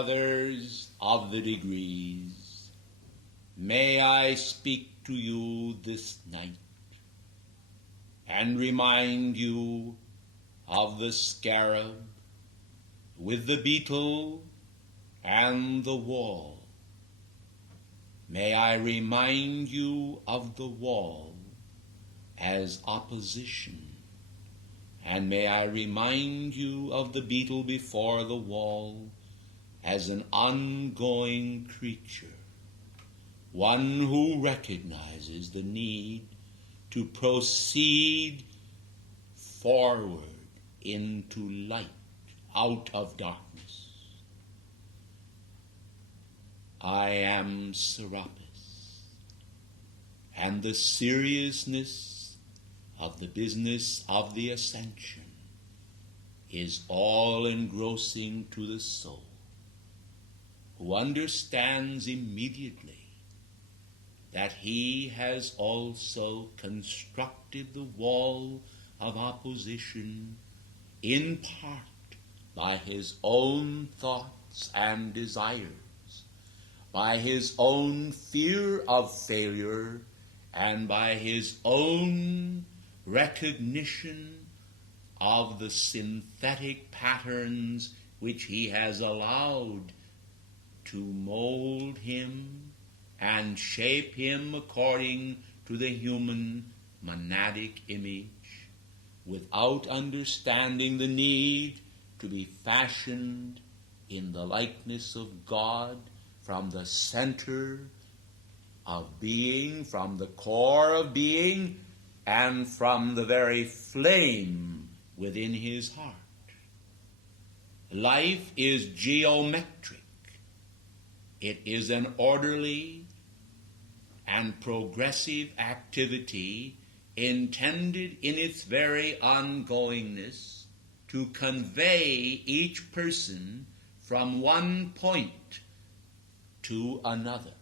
brothers of the degrees, may I speak to you this night and remind you of the scarab with the beetle and the wall. May I remind you of the wall as opposition, and may I remind you of the beetle before the wall as an ongoing creature, one who recognizes the need to proceed forward into light, out of darkness. I am Serapis, and the seriousness of the business of the ascension is all engrossing to the soul, who understands immediately that he has also constructed the wall of opposition in part by his own thoughts and desires, by his own fear of failure, and by his own recognition of the synthetic patterns which he has allowed to mold him and shape him according to the human monadic image, without understanding the need to be fashioned in the likeness of God from the center of being, from the core of being, and from the very flame within his heart. Life is geometric. It is an orderly and progressive activity intended in its very ongoingness to convey each person from one point to another,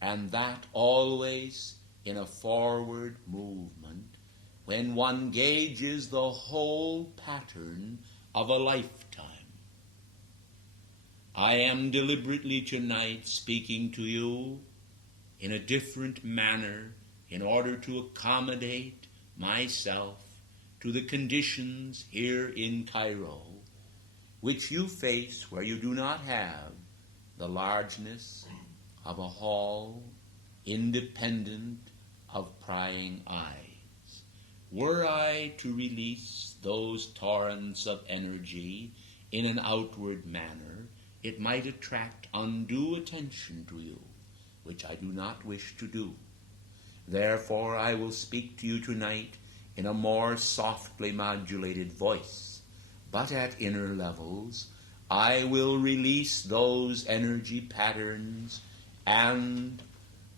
and that always in a forward movement when one gauges the whole pattern of a lifetime. I am deliberately tonight speaking to you in a different manner in order to accommodate myself to the conditions here in Cairo, which you face where you do not have the largeness of a hall independent of prying eyes. Were I to release those torrents of energy in an outward manner, it might attract undue attention to you, which I do not wish to do. Therefore, I will speak to you tonight in a more softly modulated voice, but at inner levels, I will release those energy patterns and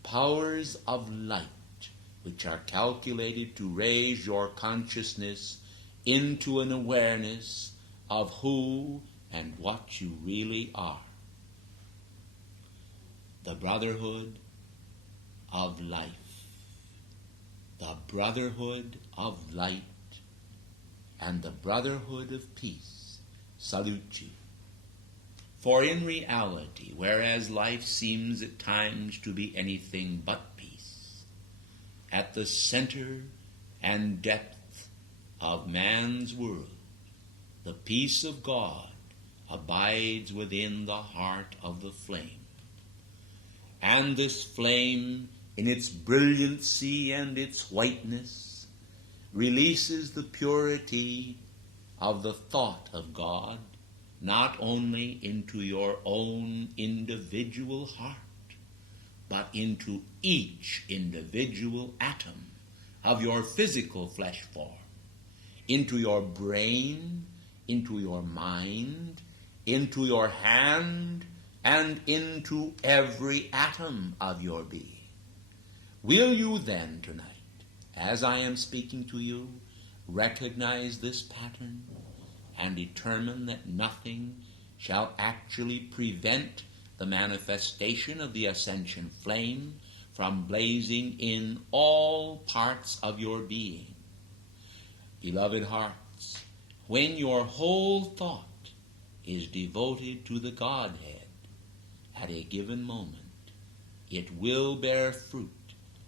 powers of light which are calculated to raise your consciousness into an awareness of who and what you really are. The Brotherhood of Life, the Brotherhood of Light, and the Brotherhood of Peace salute you. For in reality, whereas life seems at times to be anything but peace, at the center and depth of man's world, the peace of God abides within the heart of the flame. And this flame, in its brilliancy and its whiteness, releases the purity of the thought of God not only into your own individual heart, but into each individual atom of your physical flesh form, into your brain, into your mind, into your hand, and into every atom of your being. Will you then tonight, as I am speaking to you, recognize this pattern and determine that nothing shall actually prevent the manifestation of the ascension flame from blazing in all parts of your being? Beloved hearts, when your whole thought is devoted to the Godhead, at a given moment, it will bear fruit,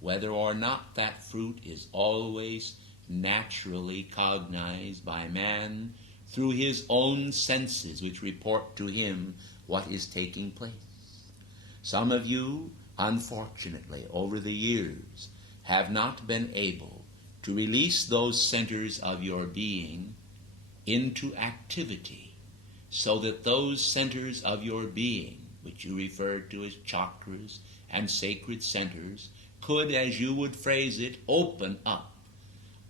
whether or not that fruit is always naturally cognized by man through his own senses, which report to him what is taking place. Some of you, unfortunately, over the years, have not been able to release those centers of your being into activity, so that those centers of your being, which you referred to as chakras and sacred centers, could, as you would phrase it, open up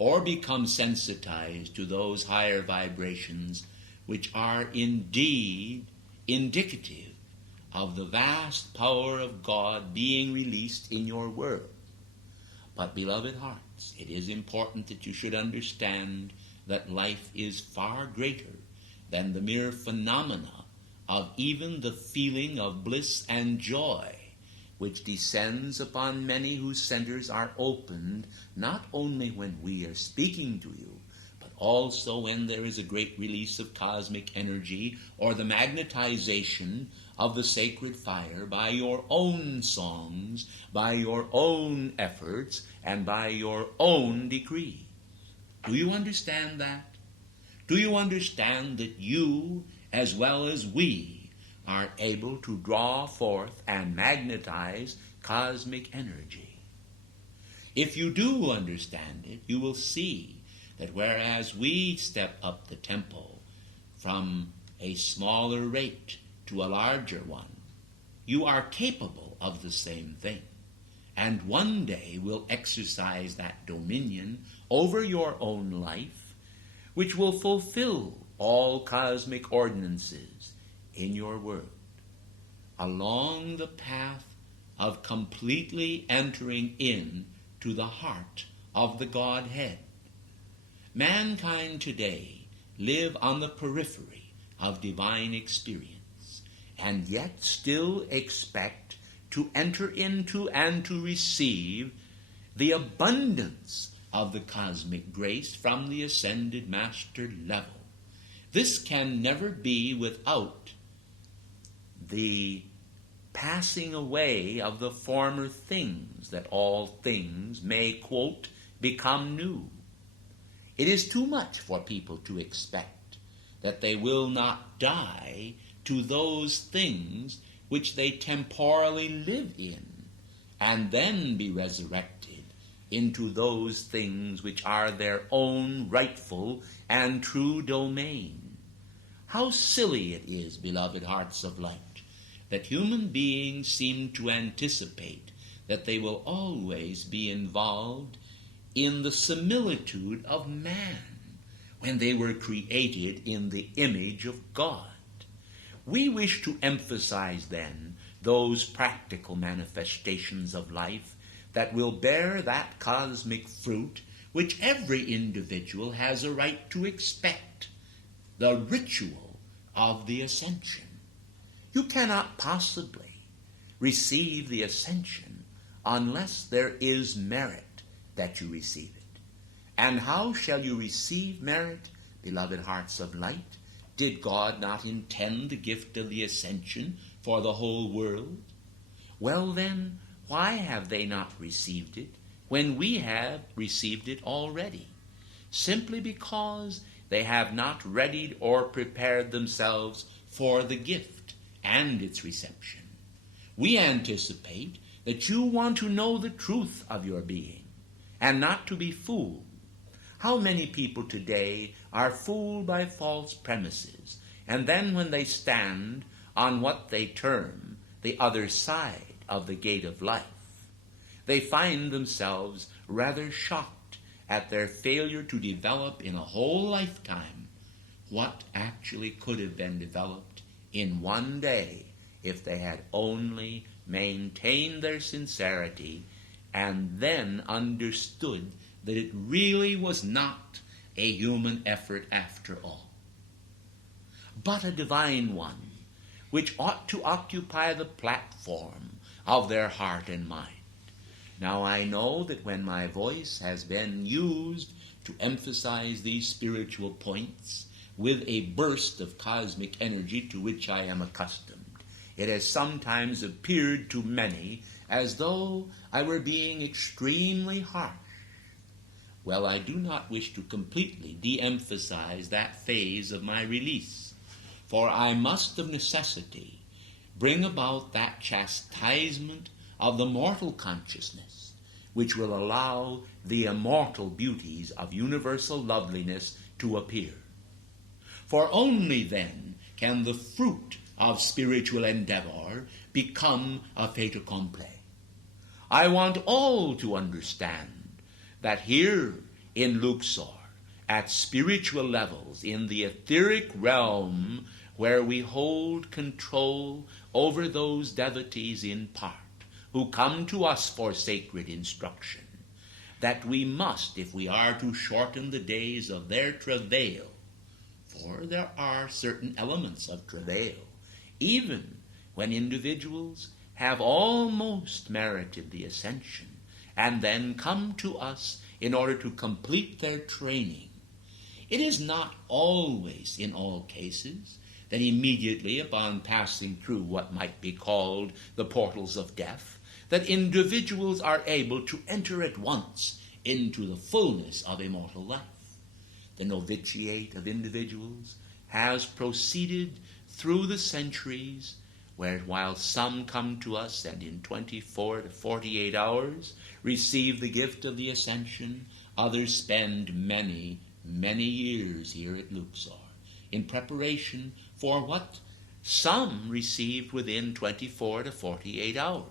or become sensitized to those higher vibrations which are indeed indicative of the vast power of God being released in your world. But, beloved hearts, it is important that you should understand that life is far greater than the mere phenomena of even the feeling of bliss and joy which descends upon many whose centers are opened, not only when we are speaking to you, but also when there is a great release of cosmic energy or the magnetization of the sacred fire by your own songs, by your own efforts, and by your own decree. Do you understand that? Do you understand that you, as well as we, are able to draw forth and magnetize cosmic energy? If you do understand it, you will see that whereas we step up the tempo from a smaller rate to a larger one, you are capable of the same thing, and one day will exercise that dominion over your own life, which will fulfill all cosmic ordinances in your world, along the path of completely entering in to the heart of the Godhead. Mankind today live on the periphery of divine experience, and yet still expect to enter into and to receive the abundance of the cosmic grace from the ascended master level. This can never be without the passing away of the former things, that all things may, quote, become new. It is too much for people to expect that they will not die to those things which they temporally live in, and then be resurrected into those things which are their own rightful and true domain. How silly it is, beloved hearts of light, that human beings seem to anticipate that they will always be involved in the similitude of man when they were created in the image of God. We wish to emphasize then those practical manifestations of life that will bear that cosmic fruit which every individual has a right to expect, the ritual of the ascension. You cannot possibly receive the ascension unless there is merit that you receive it. And how shall you receive merit, beloved hearts of light? Did God not intend the gift of the ascension for the whole world? Well then, why have they not received it when we have received it already? Simply because they have not readied or prepared themselves for the gift and its reception. We anticipate that you want to know the truth of your being and not to be fooled. How many people today are fooled by false premises, and then when they stand on what they term the other side of the gate of life, they find themselves rather shocked at their failure to develop in a whole lifetime what actually could have been developed in one day if they had only maintained their sincerity and then understood that it really was not a human effort after all, but a divine one, which ought to occupy the platform of their heart and mind. Now I know that when my voice has been used to emphasize these spiritual points with a burst of cosmic energy to which I am accustomed, it has sometimes appeared to many as though I were being extremely harsh. Well, I do not wish to completely de-emphasize that phase of my release, for I must of necessity bring about that chastisement of the mortal consciousness which will allow the immortal beauties of universal loveliness to appear. For only then can the fruit of spiritual endeavor become a fait accompli. I want all to understand that here in Luxor, at spiritual levels, in the etheric realm where we hold control over those devotees in part who come to us for sacred instruction, that we must, if we are to shorten the days of their travail, for there are certain elements of travail, even when individuals have almost merited the ascension, and then come to us in order to complete their training. It is not always, in all cases, that immediately upon passing through what might be called the portals of death, that individuals are able to enter at once into the fullness of immortal life. The novitiate of individuals has proceeded through the centuries, where while some come to us and in 24 to 48 hours receive the gift of the ascension, others spend many, many years here at Luxor in preparation for what some received within 24 to 48 hours.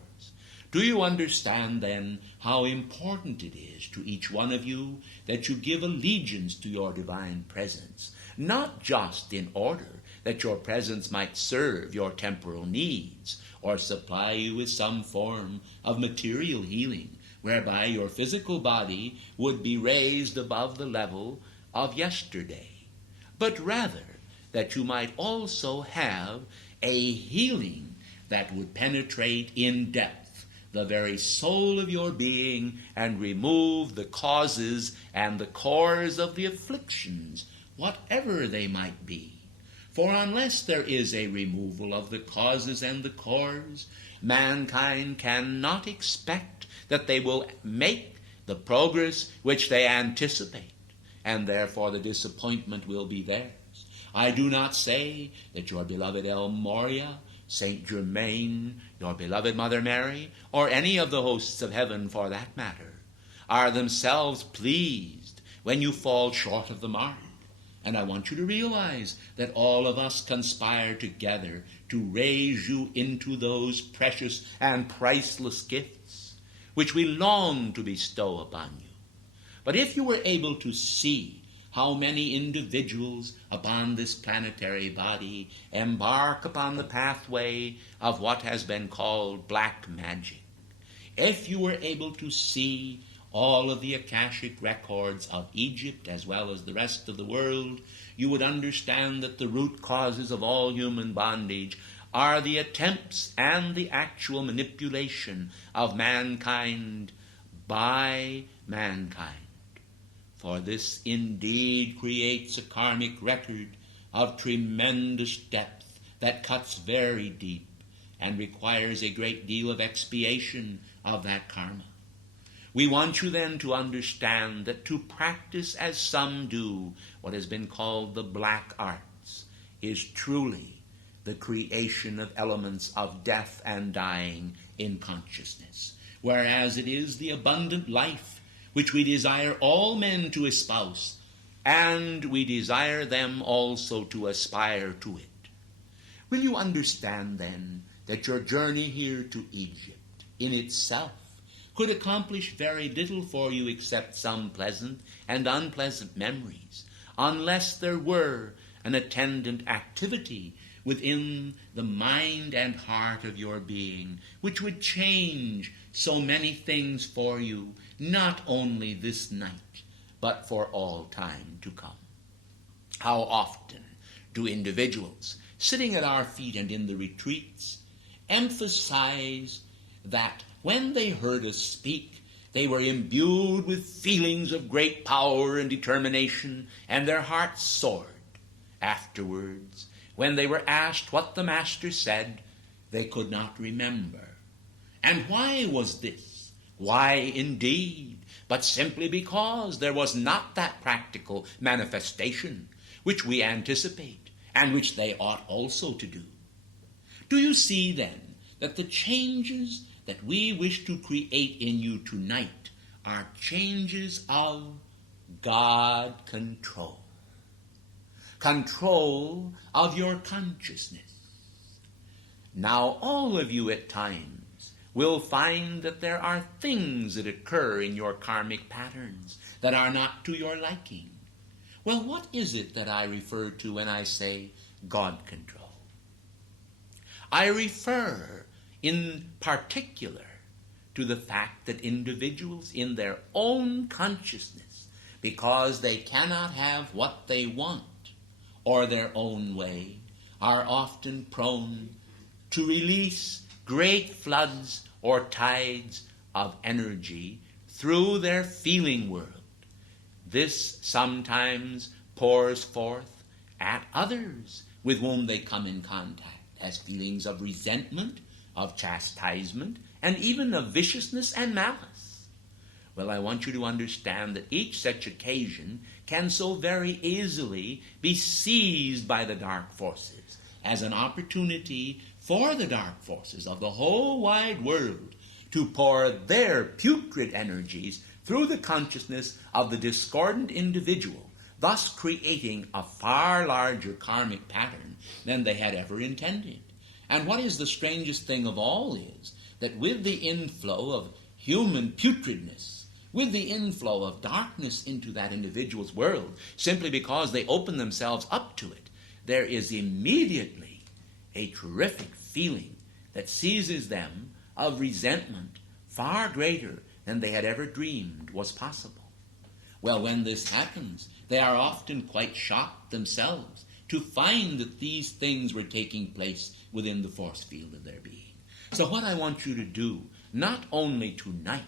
Do you understand then how important it is to each one of you that you give allegiance to your divine presence, not just in order that your presence might serve your temporal needs or supply you with some form of material healing, whereby your physical body would be raised above the level of yesterday, but rather that you might also have a healing that would penetrate in depth the very soul of your being and remove the causes and the cores of the afflictions, whatever they might be. For unless there is a removal of the causes and the cores, mankind cannot expect that they will make the progress which they anticipate, and therefore the disappointment will be theirs. I do not say that your beloved El Moria, Saint Germain, your beloved Mother Mary, or any of the hosts of heaven for that matter, are themselves pleased when you fall short of the mark. And I want you to realize that all of us conspire together to raise you into those precious and priceless gifts which we long to bestow upon you. But if you were able to see how many individuals upon this planetary body embark upon the pathway of what has been called black magic, if you were able to see all of the Akashic records of Egypt as well as the rest of the world, you would understand that the root causes of all human bondage are the attempts and the actual manipulation of mankind by mankind. For this indeed creates a karmic record of tremendous depth that cuts very deep and requires a great deal of expiation of that karma. We want you then to understand that to practice as some do what has been called the black arts is truly the creation of elements of death and dying in consciousness, whereas it is the abundant life which we desire all men to espouse, and we desire them also to aspire to it. Will you understand then that your journey here to Egypt in itself could accomplish very little for you except some pleasant and unpleasant memories, unless there were an attendant activity within the mind and heart of your being, which would change so many things for you, not only this night, but for all time to come. How often do individuals, sitting at our feet and in the retreats, emphasize that when they heard us speak, they were imbued with feelings of great power and determination, and their hearts soared. Afterwards, when they were asked what the Master said, they could not remember. And why was this? Why indeed? But simply because there was not that practical manifestation which we anticipate and which they ought also to do. Do you see then that the changes that we wish to create in you tonight are changes of God control? Control of your consciousness. Now, all of you at times will find that there are things that occur in your karmic patterns that are not to your liking. Well, what is it that I refer to when I say God control? I refer in particular to the fact that individuals in their own consciousness, because they cannot have what they want or their own way, are often prone to release great floods or tides of energy through their feeling world. This sometimes pours forth at others with whom they come in contact as feelings of resentment, of chastisement, and even of viciousness and malice. Well, I want you to understand that each such occasion can so very easily be seized by the dark forces as an opportunity for the dark forces of the whole wide world to pour their putrid energies through the consciousness of the discordant individual, thus creating a far larger karmic pattern than they had ever intended. And what is the strangest thing of all is that with the inflow of human putridness, with the inflow of darkness into that individual's world, simply because they open themselves up to it, there is immediately a terrific feeling that seizes them of resentment far greater than they had ever dreamed was possible. Well, when this happens, they are often quite shocked themselves to find that these things were taking place within the force field of their being. So what I want you to do, not only tonight,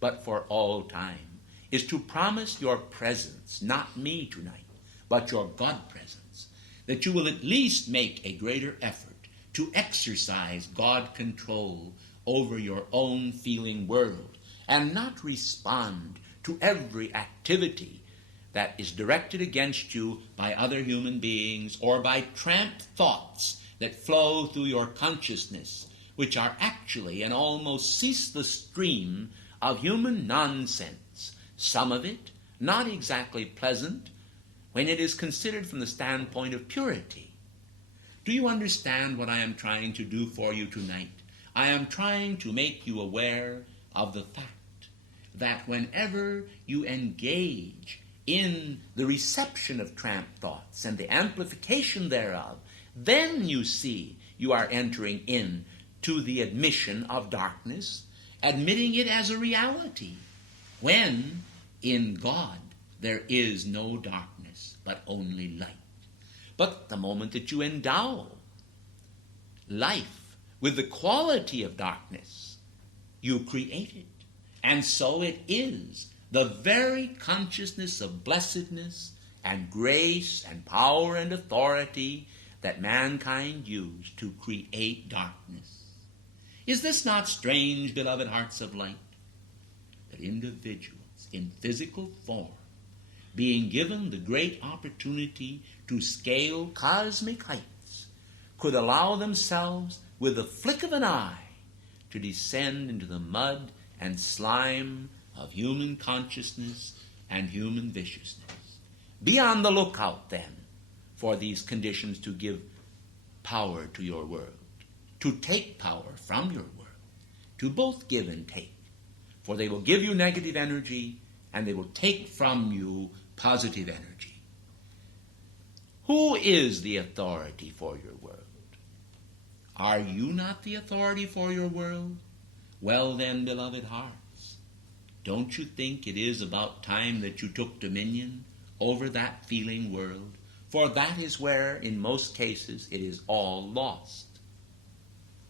but for all time, is to promise your presence, not me tonight, but your God presence, that you will at least make a greater effort to exercise God control over your own feeling world and not respond to every activity that is directed against you by other human beings or by tramp thoughts that flow through your consciousness, which are actually an almost ceaseless stream of human nonsense, some of it not exactly pleasant when it is considered from the standpoint of purity. Do you understand what I am trying to do for you tonight? I am trying to make you aware of the fact that whenever you engage in the reception of tramp thoughts and the amplification thereof, then you see you are entering in to the admission of darkness, admitting it as a reality, when in God there is no darkness, but only light. But the moment that you endow life with the quality of darkness, you create it. And so it is the very consciousness of blessedness and grace and power and authority that mankind used to create darkness. Is this not strange, beloved hearts of light? That individuals in physical form, being given the great opportunity to scale cosmic heights, could allow themselves, with the flick of an eye, to descend into the mud and slime of human consciousness and human viciousness. Be on the lookout, then, for these conditions to give power to your world, to take power from your world, to both give and take. For they will give you negative energy, and they will take from you positive energy. Who is the authority for your world? Are you not the authority for your world? Well then, beloved hearts, don't you think it is about time that you took dominion over that feeling world? For that is where, in most cases, it is all lost.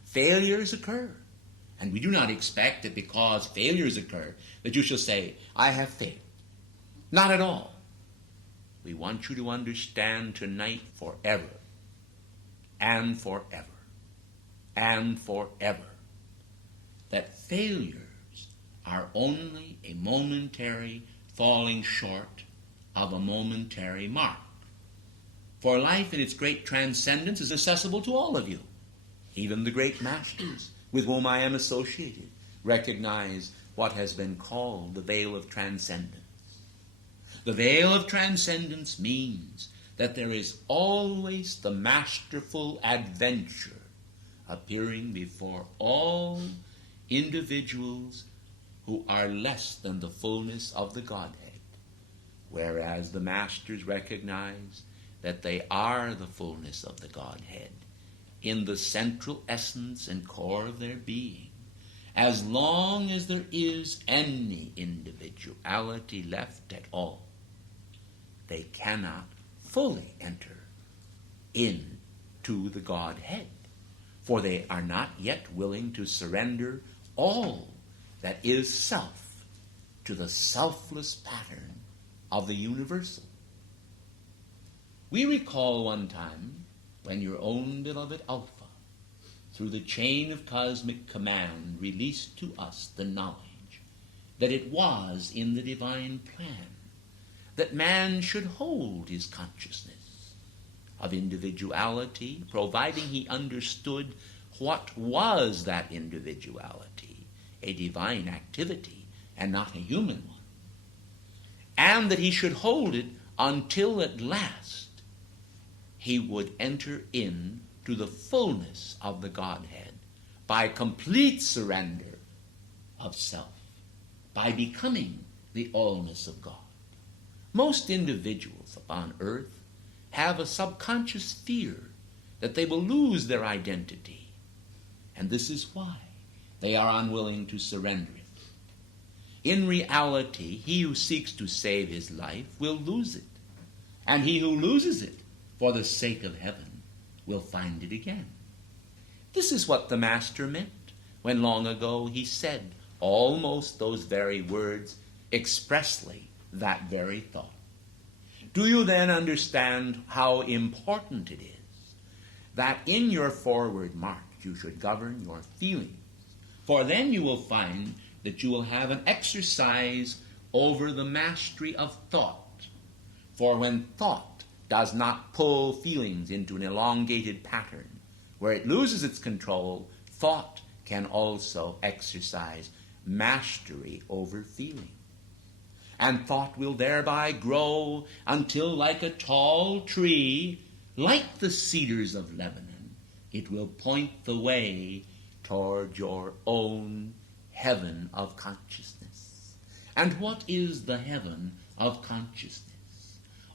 Failures occur, and we do not expect that because failures occur that you shall say, I have failed. Not at all. We want you to understand tonight forever and forever and forever. That failures are only a momentary falling short of a momentary mark. For life in its great transcendence is accessible to all of you. Even the great masters with whom I am associated recognize what has been called the veil of transcendence. The veil of transcendence means that there is always the masterful adventure appearing before all individuals who are less than the fullness of the Godhead, whereas the masters recognize that they are the fullness of the Godhead in the central essence and core of their being. As long as there is any individuality left at all, they cannot fully enter into the Godhead, for they are not yet willing to surrender all that is self to the selfless pattern of the universal. We recall one time when your own beloved Alpha, through the chain of cosmic command, released to us the knowledge that it was in the divine plan that man should hold his consciousness of individuality, providing he understood what was that individuality, a divine activity and not a human one, and that he should hold it until at last he would enter in to the fullness of the Godhead by complete surrender of self, by becoming the allness of God. Most individuals upon earth have a subconscious fear that they will lose their identity, and this is why they are unwilling to surrender it. In reality, he who seeks to save his life will lose it, and he who loses it for the sake of heaven will find it again. This is what the Master meant when long ago he said almost those very words, expressly that very thought. Do you then understand how important it is that in your forward march you should govern your feelings? For then you will find that you will have an exercise over the mastery of thought. For when thought does not pull feelings into an elongated pattern where it loses its control, thought can also exercise mastery over feeling. And thought will thereby grow until, like a tall tree, like the cedars of Lebanon, it will point the way toward your own heaven of consciousness. And what is the heaven of consciousness?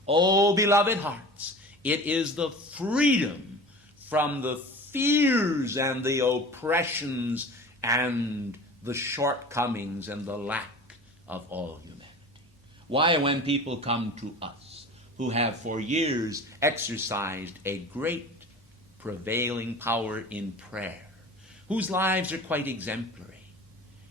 Oh, beloved hearts, it is the freedom from the fears and the oppressions and the shortcomings and the lack of all humanity. Why, when people come to us who have for years exercised a great prevailing power in prayer, whose lives are quite exemplary,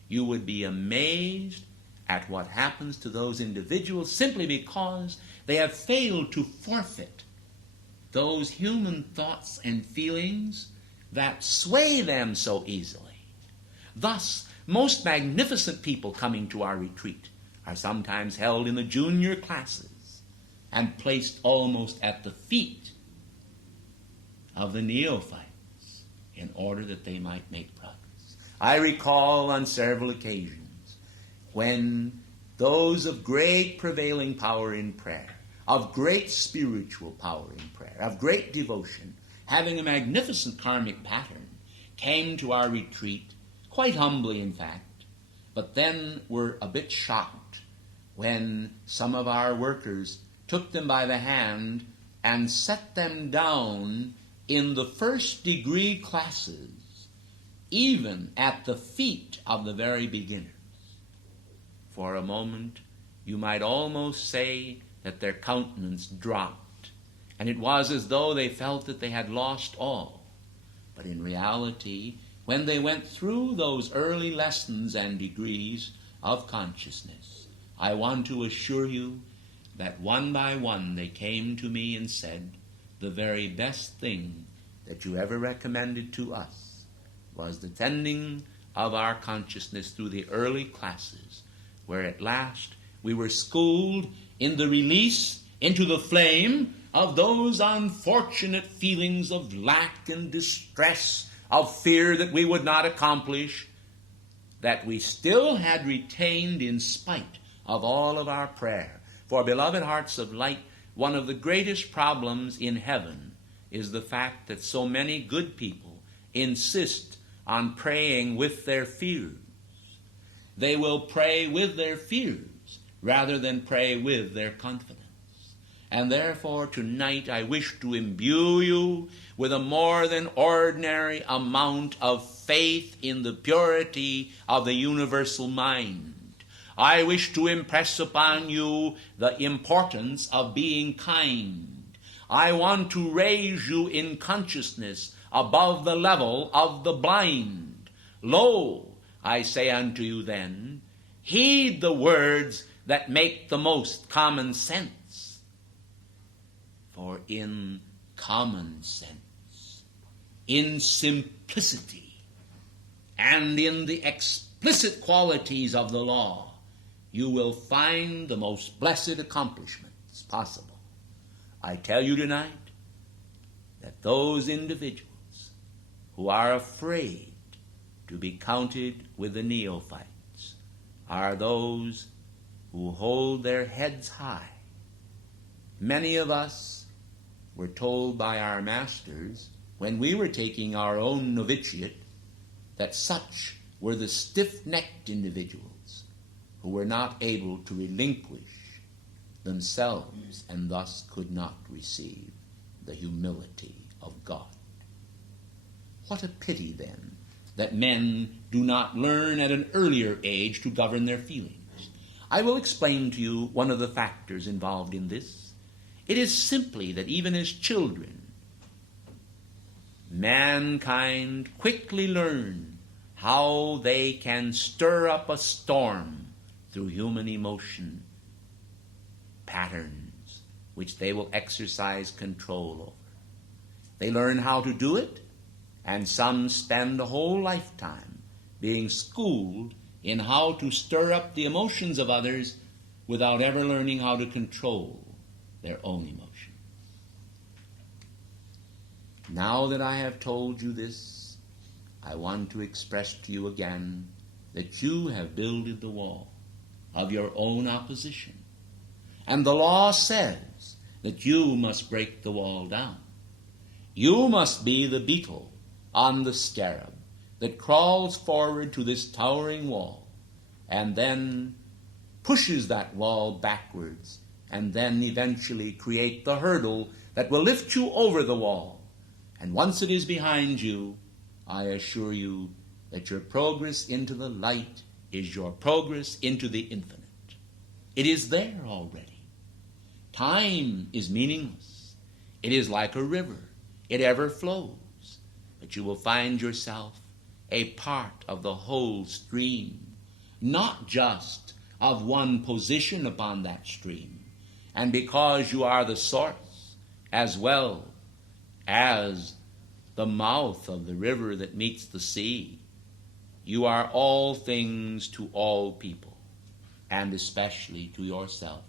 you would be amazed at what happens to those individuals simply because they have failed to forfeit those human thoughts and feelings that sway them so easily. Thus, most magnificent people coming to our retreat are sometimes held in the junior classes and placed almost at the feet of the neophytes in order that they might make progress. I recall on several occasions when those of great prevailing power in prayer, of great spiritual power in prayer, of great devotion, having a magnificent karmic pattern, came to our retreat, quite humbly in fact, but then were a bit shocked when some of our workers took them by the hand and set them down in the first degree classes, even at the feet of the very beginners. For a moment, you might almost say that their countenance dropped, and it was as though they felt that they had lost all. But in reality, when they went through those early lessons and degrees of consciousness, I want to assure you that one by one they came to me and said, the very best thing that you ever recommended to us was the tending of our consciousness through the early classes, where at last we were schooled in the release into the flame of those unfortunate feelings of lack and distress, of fear that we would not accomplish, that we still had retained in spite of all of our prayer. For, beloved hearts of light, one of the greatest problems in heaven is the fact that so many good people insist on praying with their fears. They will pray with their fears rather than pray with their confidence. And therefore tonight I wish to imbue you with a more than ordinary amount of faith in the purity of the universal mind. I wish to impress upon you the importance of being kind. I want to raise you in consciousness above the level of the blind. Lo, I say unto you then, heed the words that make the most common sense. For in common sense, in simplicity, and in the explicit qualities of the law, you will find the most blessed accomplishments possible. I tell you tonight that those individuals who are afraid to be counted with the neophytes are those who hold their heads high. Many of us were told by our masters when we were taking our own novitiate that such were the stiff-necked individuals who were not able to relinquish themselves and thus could not receive the humility of God. What a pity, then, that men do not learn at an earlier age to govern their feelings. I will explain to you one of the factors involved in this. It is simply that even as children, mankind quickly learn how they can stir up a storm through human emotion patterns which they will exercise control over. They learn how to do it, and some spend a whole lifetime being schooled in how to stir up the emotions of others without ever learning how to control their own emotion. Now that I have told you this, I want to express to you again that you have builded the wall of your own opposition. And the law says that you must break the wall down. You must be the beetle on the scarab that crawls forward to this towering wall and then pushes that wall backwards and then eventually create the hurdle that will lift you over the wall. And once it is behind you, I assure you that your progress into the light is your progress into the infinite. It is there already. Time is meaningless. It is like a river. It ever flows. But you will find yourself a part of the whole stream, not just of one position upon that stream. And because you are the source as well as the mouth of the river that meets the sea, you are all things to all people, and especially to yourself.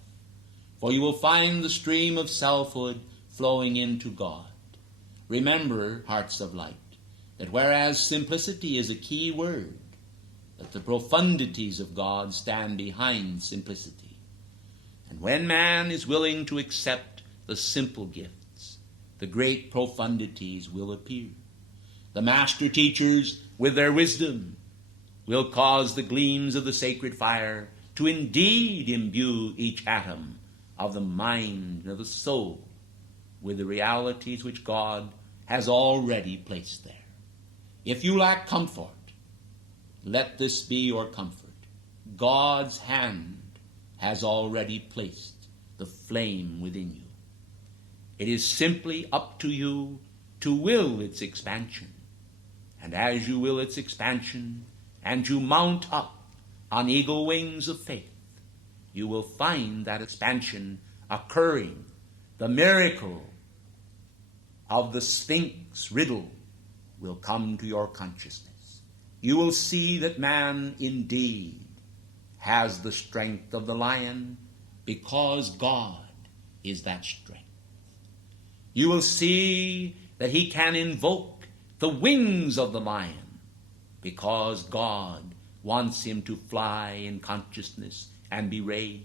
For you will find the stream of selfhood flowing into God. Remember, hearts of light, that whereas simplicity is a key word, that the profundities of God stand behind simplicity. And when man is willing to accept the simple gifts, the great profundities will appear. The master teachers, with their wisdom, will cause the gleams of the sacred fire to indeed imbue each atom of the mind and of the soul with the realities which God has already placed there. If you lack comfort, let this be your comfort. God's hand has already placed the flame within you. It is simply up to you to will its expansion. And as you will its expansion, and you mount up on eagle wings of faith, you will find that expansion occurring. The miracle of the Sphinx riddle will come to your consciousness. you will see that man indeed has the strength of the lion because God is that strength. You will see that he can invoke the wings of the lion because God wants him to fly in consciousness and be raised.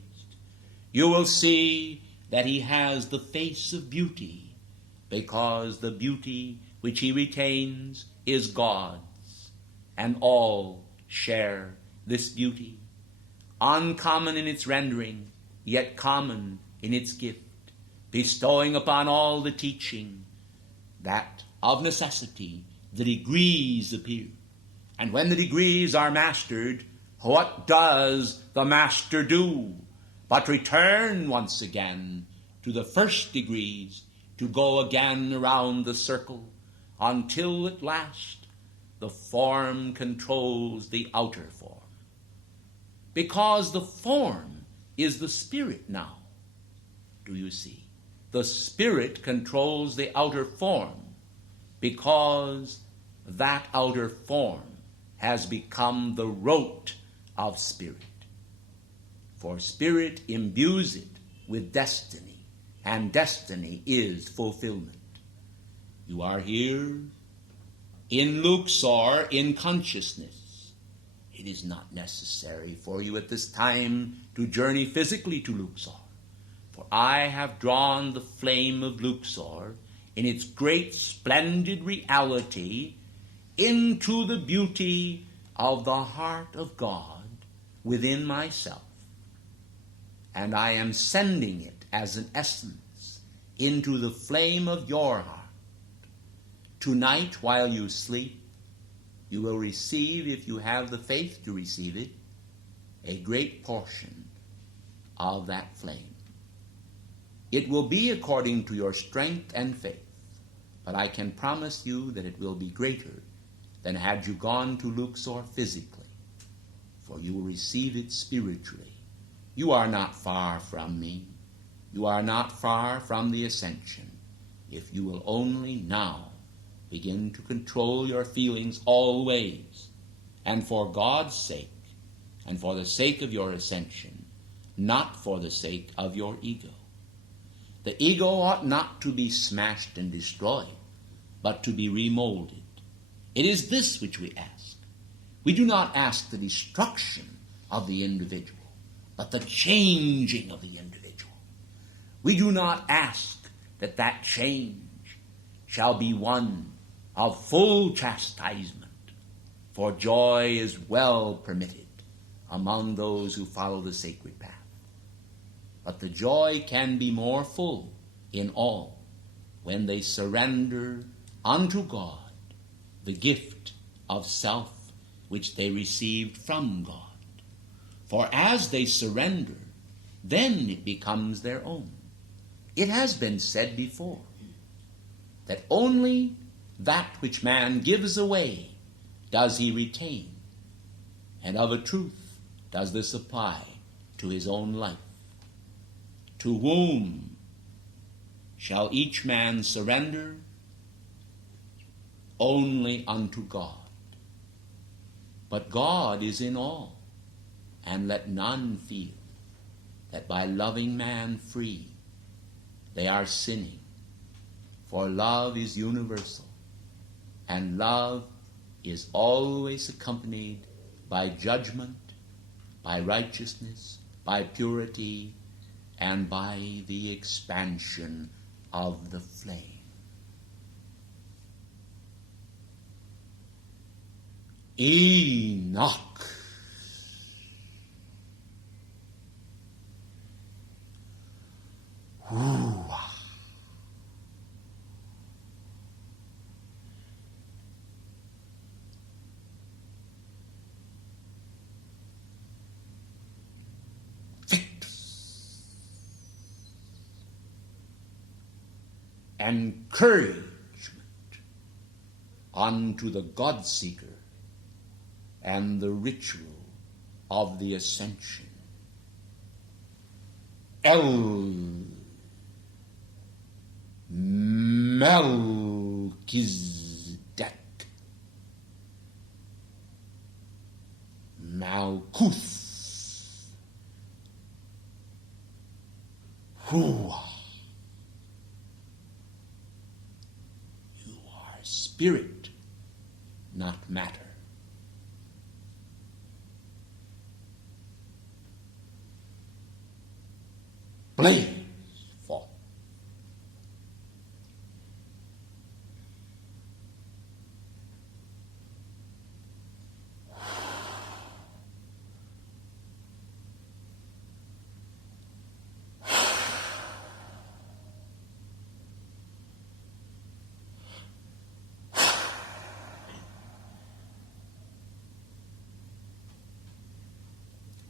You will see that he has the face of beauty because the beauty which he retains is God's, and all share this beauty, uncommon in its rendering, yet common in its gift, bestowing upon all the teaching that of necessity the degrees appear. And when the degrees are mastered, what does the master do but return once again to the first degrees, to go again around the circle, until at last the form controls the outer form. Because the form is the spirit now. Do you see? The spirit controls the outer form because that outer form has become the rote of spirit. For spirit imbues it with destiny, and destiny is fulfillment. You are here in Luxor, in consciousness. It is not necessary for you at this time to journey physically to Luxor, for I have drawn the flame of Luxor in its great splendid reality into the beauty of the heart of God within myself. And I am sending it as an essence into the flame of your heart. Tonight, while you sleep, you will receive, if you have the faith to receive it, a great portion of that flame. It will be according to your strength and faith, but I can promise you that it will be greater than had you gone to Luxor physically, for you will receive it spiritually. You are not far from me. You are not far from the ascension, if you will only now begin to control your feelings always, and for God's sake, and for the sake of your ascension, not for the sake of your ego. The ego ought not to be smashed and destroyed, but to be remolded. It is this which we ask. We do not ask the destruction of the individual, but the changing of the individual. We do not ask that that change shall be one of full chastisement, for joy is well permitted among those who follow the sacred path. But the joy can be more full in all when they surrender unto God the gift of self which they received from God. For as they surrender, then it becomes their own. It has been said before that only that which man gives away does he retain, and of a truth does this apply to his own life. To whom shall each man surrender? Only unto God. But God is in all, and let none feel that by loving man free they are sinning, for love is universal, and love is always accompanied by judgment, by righteousness, by purity, and by the expansion of the flame. Enoch. Ooh. Encouragement unto the God-seeker and the ritual of the ascension. El Melchizedek. Hoo-ah. You are spirit, not matter. Blaze forth.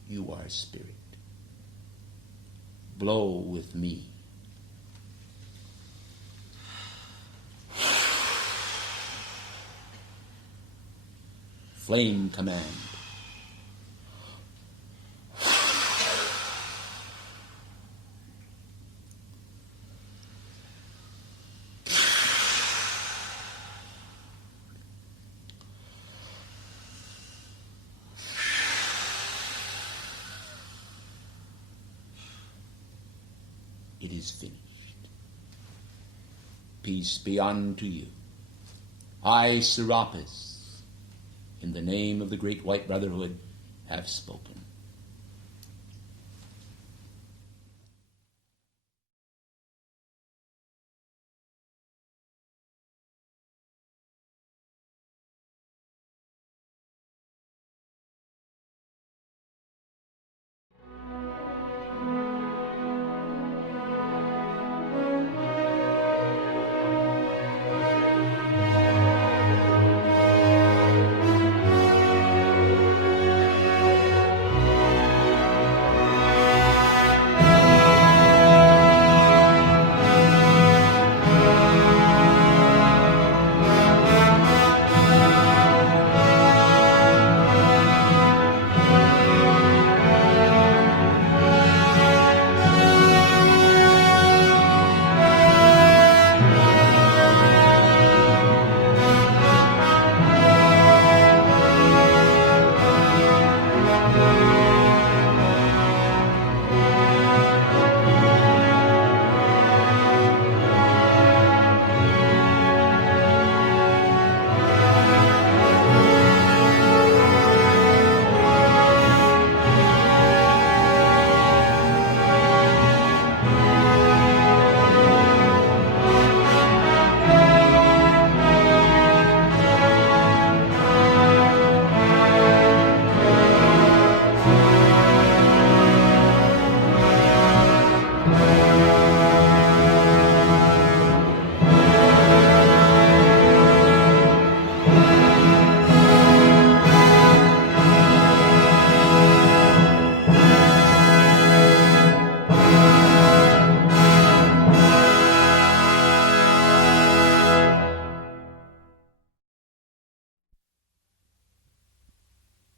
You are spirit. Blow with me. Flame command. It is finished. Peace be unto you. I, Serapis, in the name of the great white brotherhood, have spoken.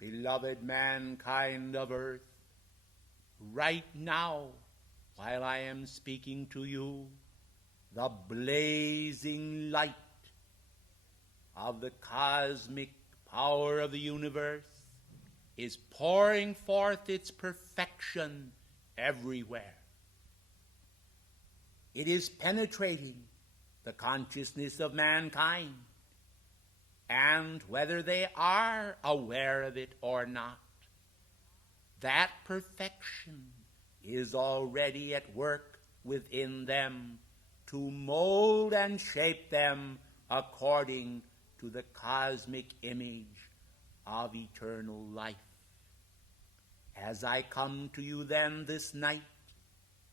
Beloved mankind of earth, right now, while I am speaking to you, the blazing light of the cosmic power of the universe is pouring forth its perfection everywhere. It is penetrating the consciousness of mankind, and whether they are aware of it or not, that perfection is already at work within them to mold and shape them according to the cosmic image of eternal life. As I come to you then this night,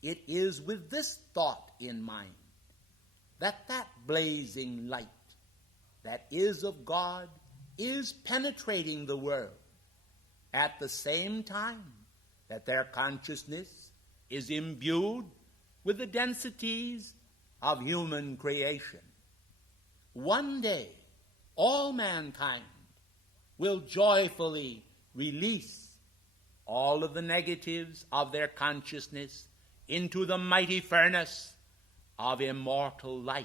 it is with this thought in mind, that blazing light that is of God is penetrating the world at the same time that their consciousness is imbued with the densities of human creation. One day, all mankind will joyfully release all of the negatives of their consciousness into the mighty furnace of immortal life.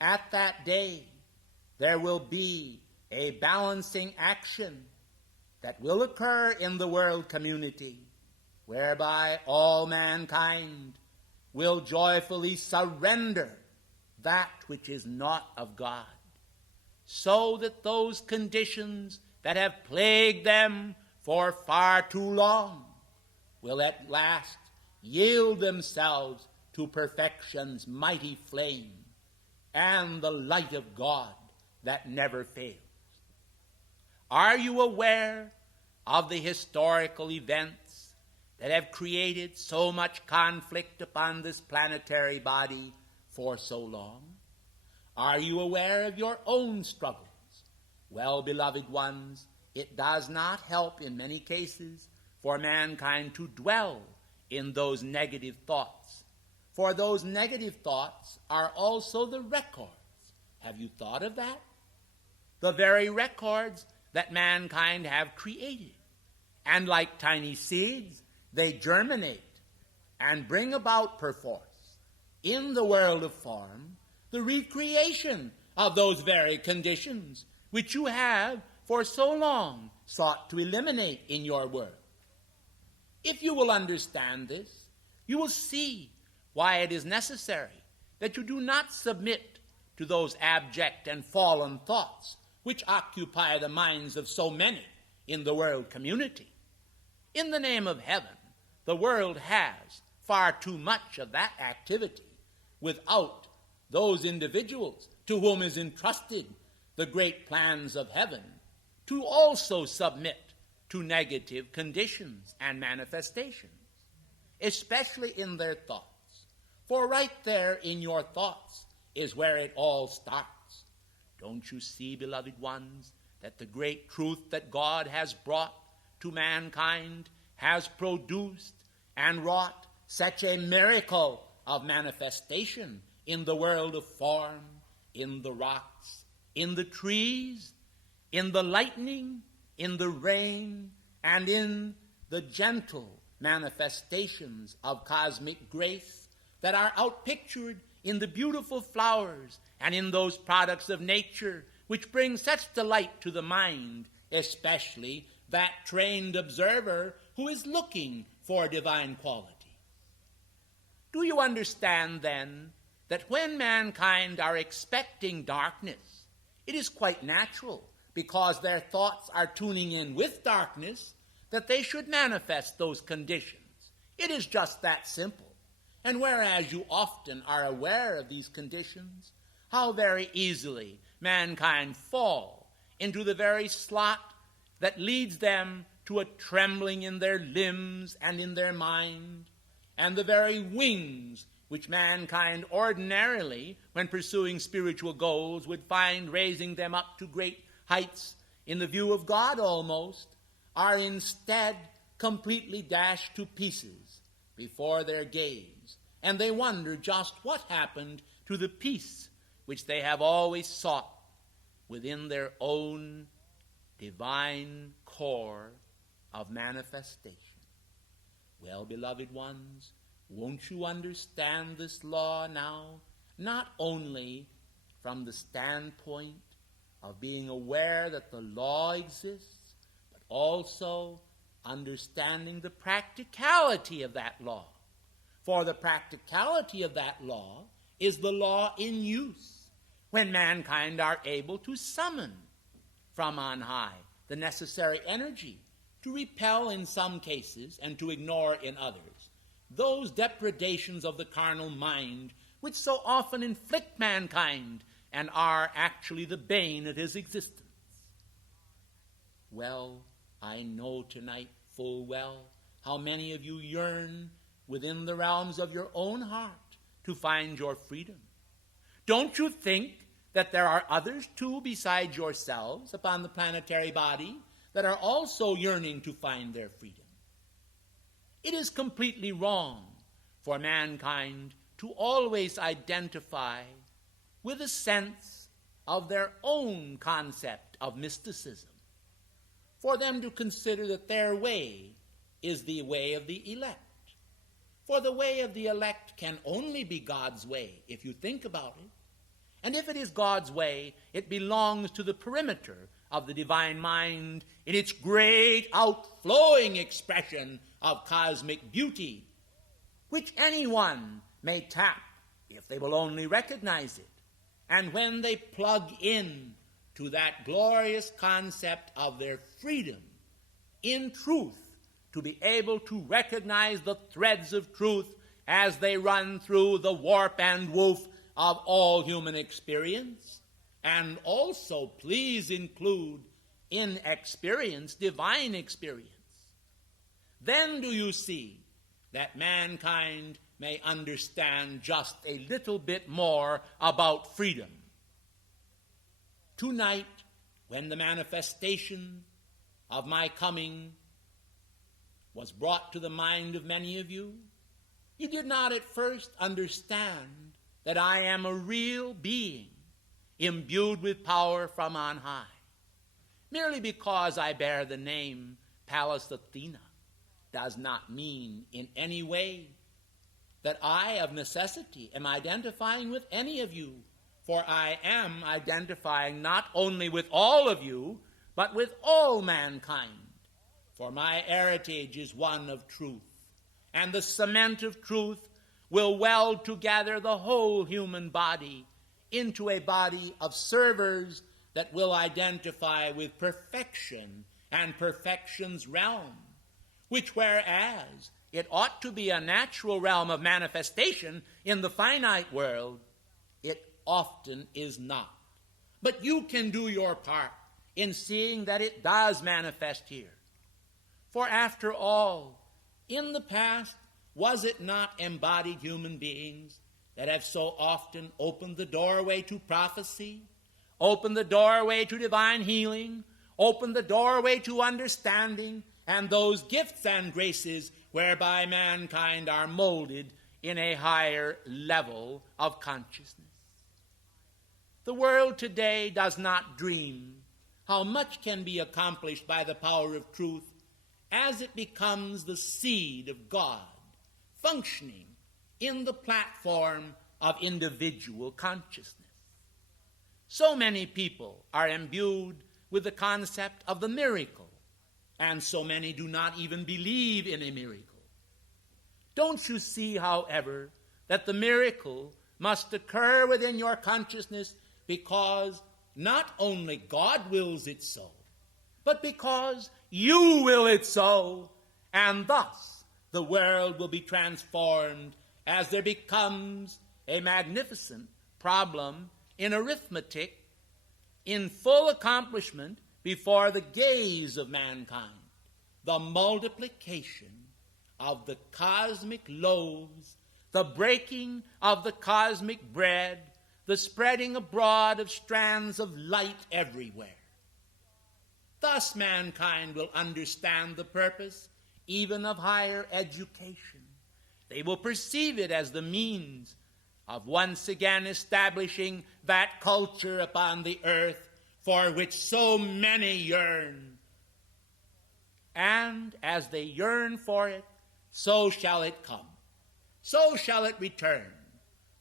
At that day, there will be a balancing action that will occur in the world community, whereby all mankind will joyfully surrender that which is not of God, so that those conditions that have plagued them for far too long will at last yield themselves to perfection's mighty flame and the light of God that never fails. Are you aware of the historical events that have created so much conflict upon this planetary body for so long? Are you aware of your own struggles? Well, beloved ones, it does not help in many cases for mankind to dwell in those negative thoughts, for those negative thoughts are also the records. Have you thought of that? The very records that mankind have created. And like tiny seeds, they germinate and bring about perforce in the world of form the recreation of those very conditions which you have for so long sought to eliminate in your world. If you will understand this, you will see why it is necessary that you do not submit to those abject and fallen thoughts which occupy the minds of so many in the world community. In the name of heaven, the world has far too much of that activity without those individuals to whom is entrusted the great plans of heaven to also submit to negative conditions and manifestations, especially in their thoughts. For right there in your thoughts is where it all starts. Don't you see, beloved ones, that the great truth that God has brought to mankind has produced and wrought such a miracle of manifestation in the world of form, in the rocks, in the trees, in the lightning, in the rain, and in the gentle manifestations of cosmic grace that are outpictured in the beautiful flowers and in those products of nature which bring such delight to the mind, especially that trained observer who is looking for divine quality. Do you understand, then, that when mankind are expecting darkness, it is quite natural, because their thoughts are tuning in with darkness, that they should manifest those conditions? It is just that simple. And whereas you often are aware of these conditions, how very easily mankind fall into the very slot that leads them to a trembling in their limbs and in their mind, and the very wings which mankind ordinarily, when pursuing spiritual goals, would find raising them up to great heights in the view of God almost, are instead completely dashed to pieces before their gaze, and they wonder just what happened to the peace which they have always sought within their own divine core of manifestation. Well, beloved ones, won't you understand this law now, not only from the standpoint of being aware that the law exists, but also understanding the practicality of that law? For the practicality of that law is the law in use, when mankind are able to summon from on high the necessary energy to repel in some cases and to ignore in others those depredations of the carnal mind which so often inflict mankind and are actually the bane of his existence. Well, I know tonight full well how many of you yearn within the realms of your own heart to find your freedom. Don't you think that there are others too besides yourselves upon the planetary body that are also yearning to find their freedom? It is completely wrong for mankind to always identify with a sense of their own concept of mysticism, for them to consider that their way is the way of the elect. For the way of the elect can only be God's way, if you think about it. And if it is God's way, it belongs to the perimeter of the divine mind in its great outflowing expression of cosmic beauty, which anyone may tap if they will only recognize it. And when they plug in to that glorious concept of their freedom in truth, to be able to recognize the threads of truth as they run through the warp and woof of all human experience, and also please include in experience divine experience, then do you see that mankind may understand just a little bit more about freedom. Tonight, when the manifestation of my coming was brought to the mind of many of you, you did not at first understand that I am a real being imbued with power from on high. Merely because I bear the name Pallas Athena does not mean in any way that I of necessity am identifying with any of you, for I am identifying not only with all of you, but with all mankind. For my heritage is one of truth, and the cement of truth will weld together the whole human body into a body of servers that will identify with perfection and perfection's realm, which whereas it ought to be a natural realm of manifestation in the finite world, it often is not. But you can do your part in seeing that it does manifest here. For after all, in the past, was it not embodied human beings that have so often opened the doorway to prophecy, opened the doorway to divine healing, opened the doorway to understanding, and those gifts and graces whereby mankind are molded in a higher level of consciousness? The world today does not dream how much can be accomplished by the power of truth as it becomes the seed of God functioning in the platform of individual consciousness. So many people are imbued with the concept of the miracle, and so many do not even believe in a miracle. Don't you see, however, that the miracle must occur within your consciousness because not only God wills it so, but because you will it so, and thus the world will be transformed as there becomes a magnificent problem in arithmetic in full accomplishment before the gaze of mankind, the multiplication of the cosmic loaves, the breaking of the cosmic bread, the spreading abroad of strands of light everywhere. Thus mankind will understand the purpose even of higher education. They will perceive it as the means of once again establishing that culture upon the earth for which so many yearn. And as they yearn for it, so shall it come. So shall it return.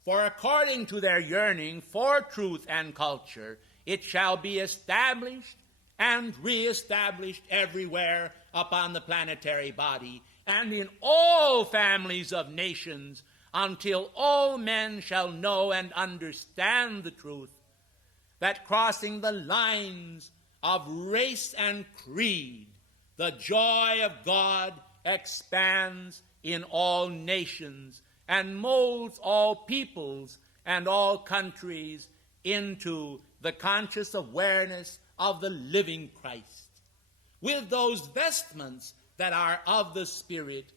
For according to their yearning for truth and culture, it shall be established and reestablished everywhere upon the planetary body and in all families of nations, until all men shall know and understand the truth, that crossing the lines of race and creed, the joy of God expands in all nations and molds all peoples and all countries into the conscious awareness of the living Christ, with those vestments that are of the Spirit,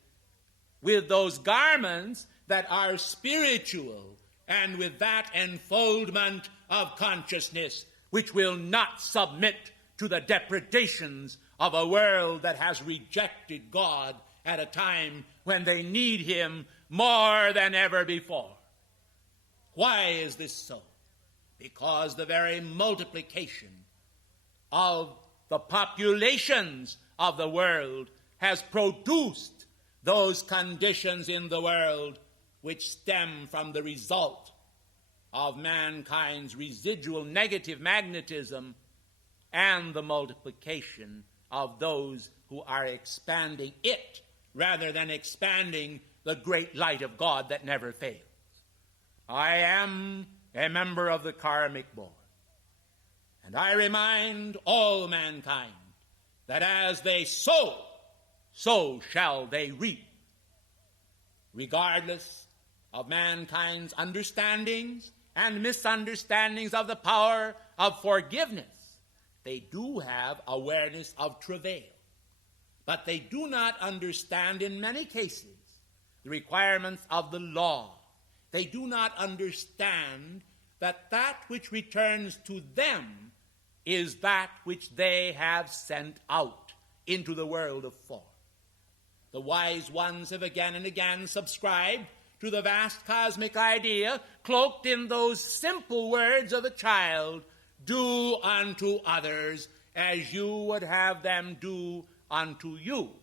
with those garments that are spiritual, and with that enfoldment of consciousness which will not submit to the depredations of a world that has rejected God at a time when they need him more than ever before. Why is this so? Because the very multiplication of the populations of the world has produced those conditions in the world which stem from the result of mankind's residual negative magnetism and the multiplication of those who are expanding it rather than expanding the great light of God that never fails. I am a member of the karmic board, and I remind all mankind that as they sow, so shall they reap. Regardless of mankind's understandings and misunderstandings of the power of forgiveness, they do have awareness of travail. But they do not understand, in many cases, the requirements of the law. They do not understand that that which returns to them is that which they have sent out into the world of form. The wise ones have again and again subscribed to the vast cosmic idea cloaked in those simple words of a child, "Do unto others as you would have them do unto you,"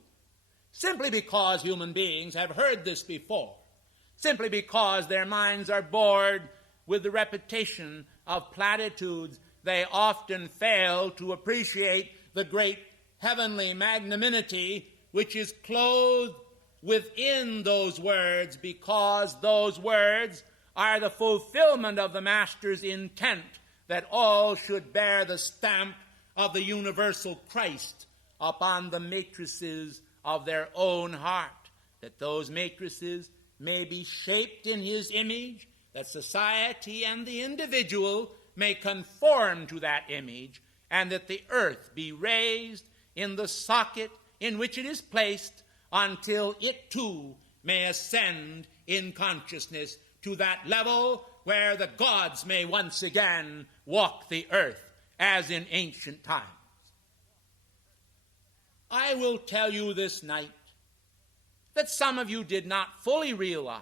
simply because human beings have heard this before, simply because their minds are bored with the repetition of platitudes. They often fail to appreciate the great heavenly magnanimity which is clothed within those words, because those words are the fulfillment of the Master's intent that all should bear the stamp of the universal Christ upon the matrices of their own heart, that those matrices may be shaped in his image, that society and the individual may conform to that image, and that the earth be raised in the socket in which it is placed until it too may ascend in consciousness to that level where the gods may once again walk the earth as in ancient times. I will tell you this night that some of you did not fully realize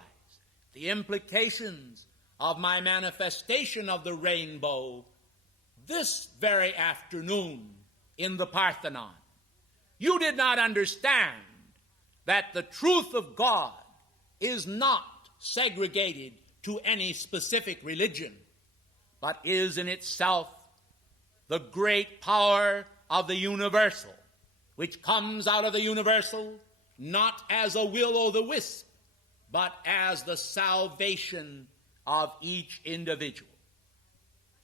the implications of my manifestation of the rainbow this very afternoon in the Parthenon. You did not understand that the truth of God is not segregated to any specific religion, but is in itself the great power of the universal, which comes out of the universal not as a will-o'-the-wisp, but as the salvation of each individual.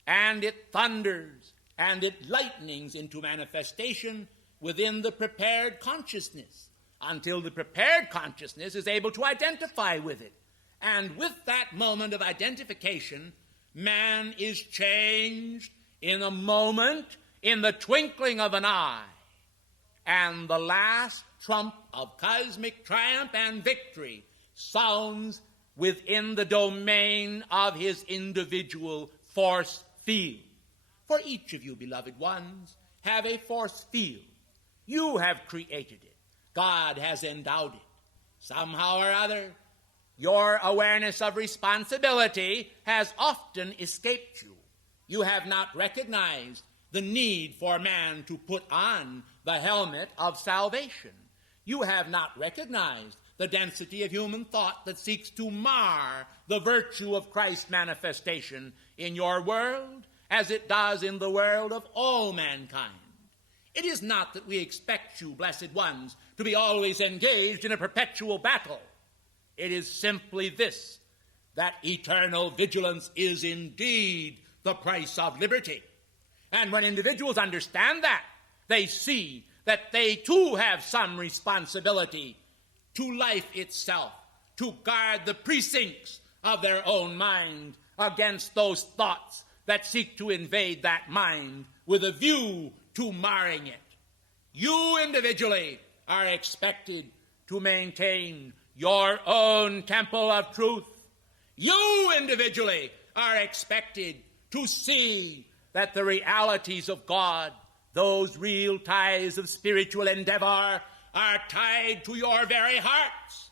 And it thunders and it lightnings into manifestation within the prepared consciousness until the prepared consciousness is able to identify with it. And with that moment of identification, man is changed in a moment, in the twinkling of an eye. And the last trump of cosmic triumph and victory sounds within the domain of his individual force field. For each of you, beloved ones, have a force field. You have created it. God has endowed it. Somehow or other, your awareness of responsibility has often escaped you. You have not recognized the need for man to put on the helmet of salvation. You have not recognized the density of human thought that seeks to mar the virtue of Christ's manifestation in your world as it does in the world of all mankind. It is not that we expect you, blessed ones, to be always engaged in a perpetual battle. It is simply this, that eternal vigilance is indeed the price of liberty. And when individuals understand that, they see that they too have some responsibility to life itself, to guard the precincts of their own mind against those thoughts that seek to invade that mind with a view to marring it. You individually are expected to maintain your own temple of truth. You individually are expected to see that the realities of God, those real ties of spiritual endeavor, are tied to your very hearts,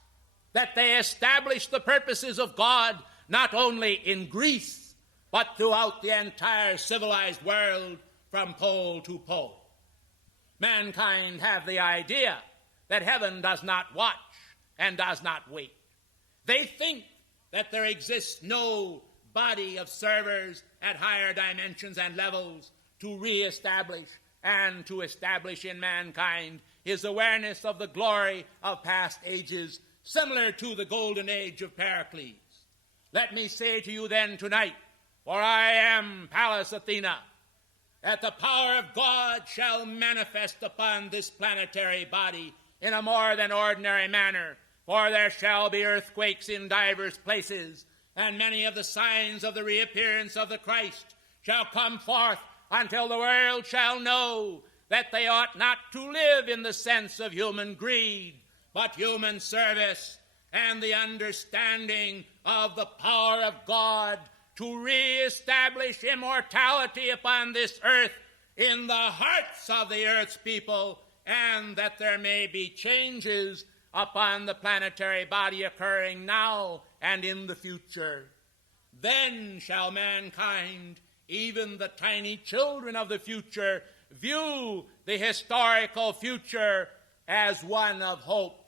that they establish the purposes of God not only in Greece, but throughout the entire civilized world from pole to pole. Mankind have the idea that heaven does not watch and does not wait. They think that there exists no body of servers at higher dimensions and levels to reestablish and to establish in mankind his awareness of the glory of past ages, similar to the golden age of Pericles. Let me say to you then tonight, for I am Pallas Athena, that the power of God shall manifest upon this planetary body in a more than ordinary manner, for there shall be earthquakes in divers places, and many of the signs of the reappearance of the Christ shall come forth until the world shall know that they ought not to live in the sense of human greed, but human service and the understanding of the power of God to reestablish immortality upon this earth in the hearts of the earth's people, and that there may be changes upon the planetary body occurring now and in the future. Then shall mankind, even the tiny children of the future, view the historical future as one of hope.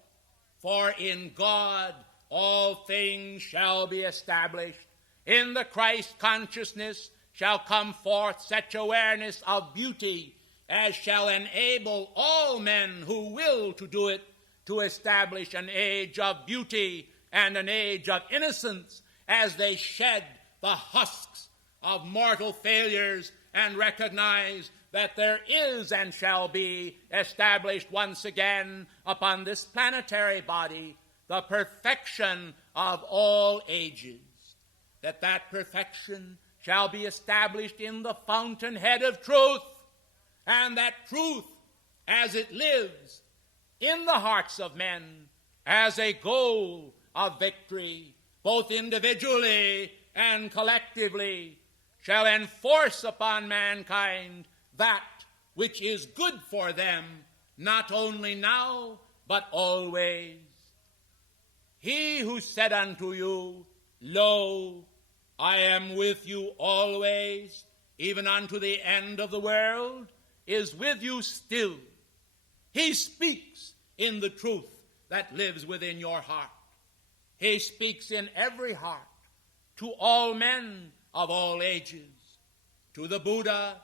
For in God all things shall be established. In the Christ consciousness shall come forth such awareness of beauty as shall enable all men who will to do it to establish an age of beauty and an age of innocence as they shed the husks of mortal failures and recognize that there is and shall be established once again upon this planetary body the perfection of all ages, that perfection shall be established in the fountainhead of truth, and that truth as it lives in the hearts of men as a goal of victory, both individually and collectively, shall enforce upon mankind that which is good for them, not only now, but always. He who said unto you, Lo, I am with you always, even unto the end of the world, is with you still. He speaks in the truth that lives within your heart. He speaks in every heart, to all men of all ages, to the Buddha,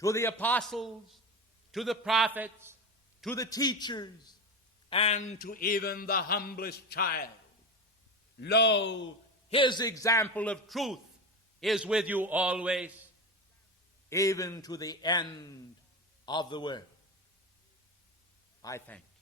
to the apostles, to the prophets, to the teachers, and to even the humblest child. Lo, his example of truth is with you always, even to the end of the world. I thank you.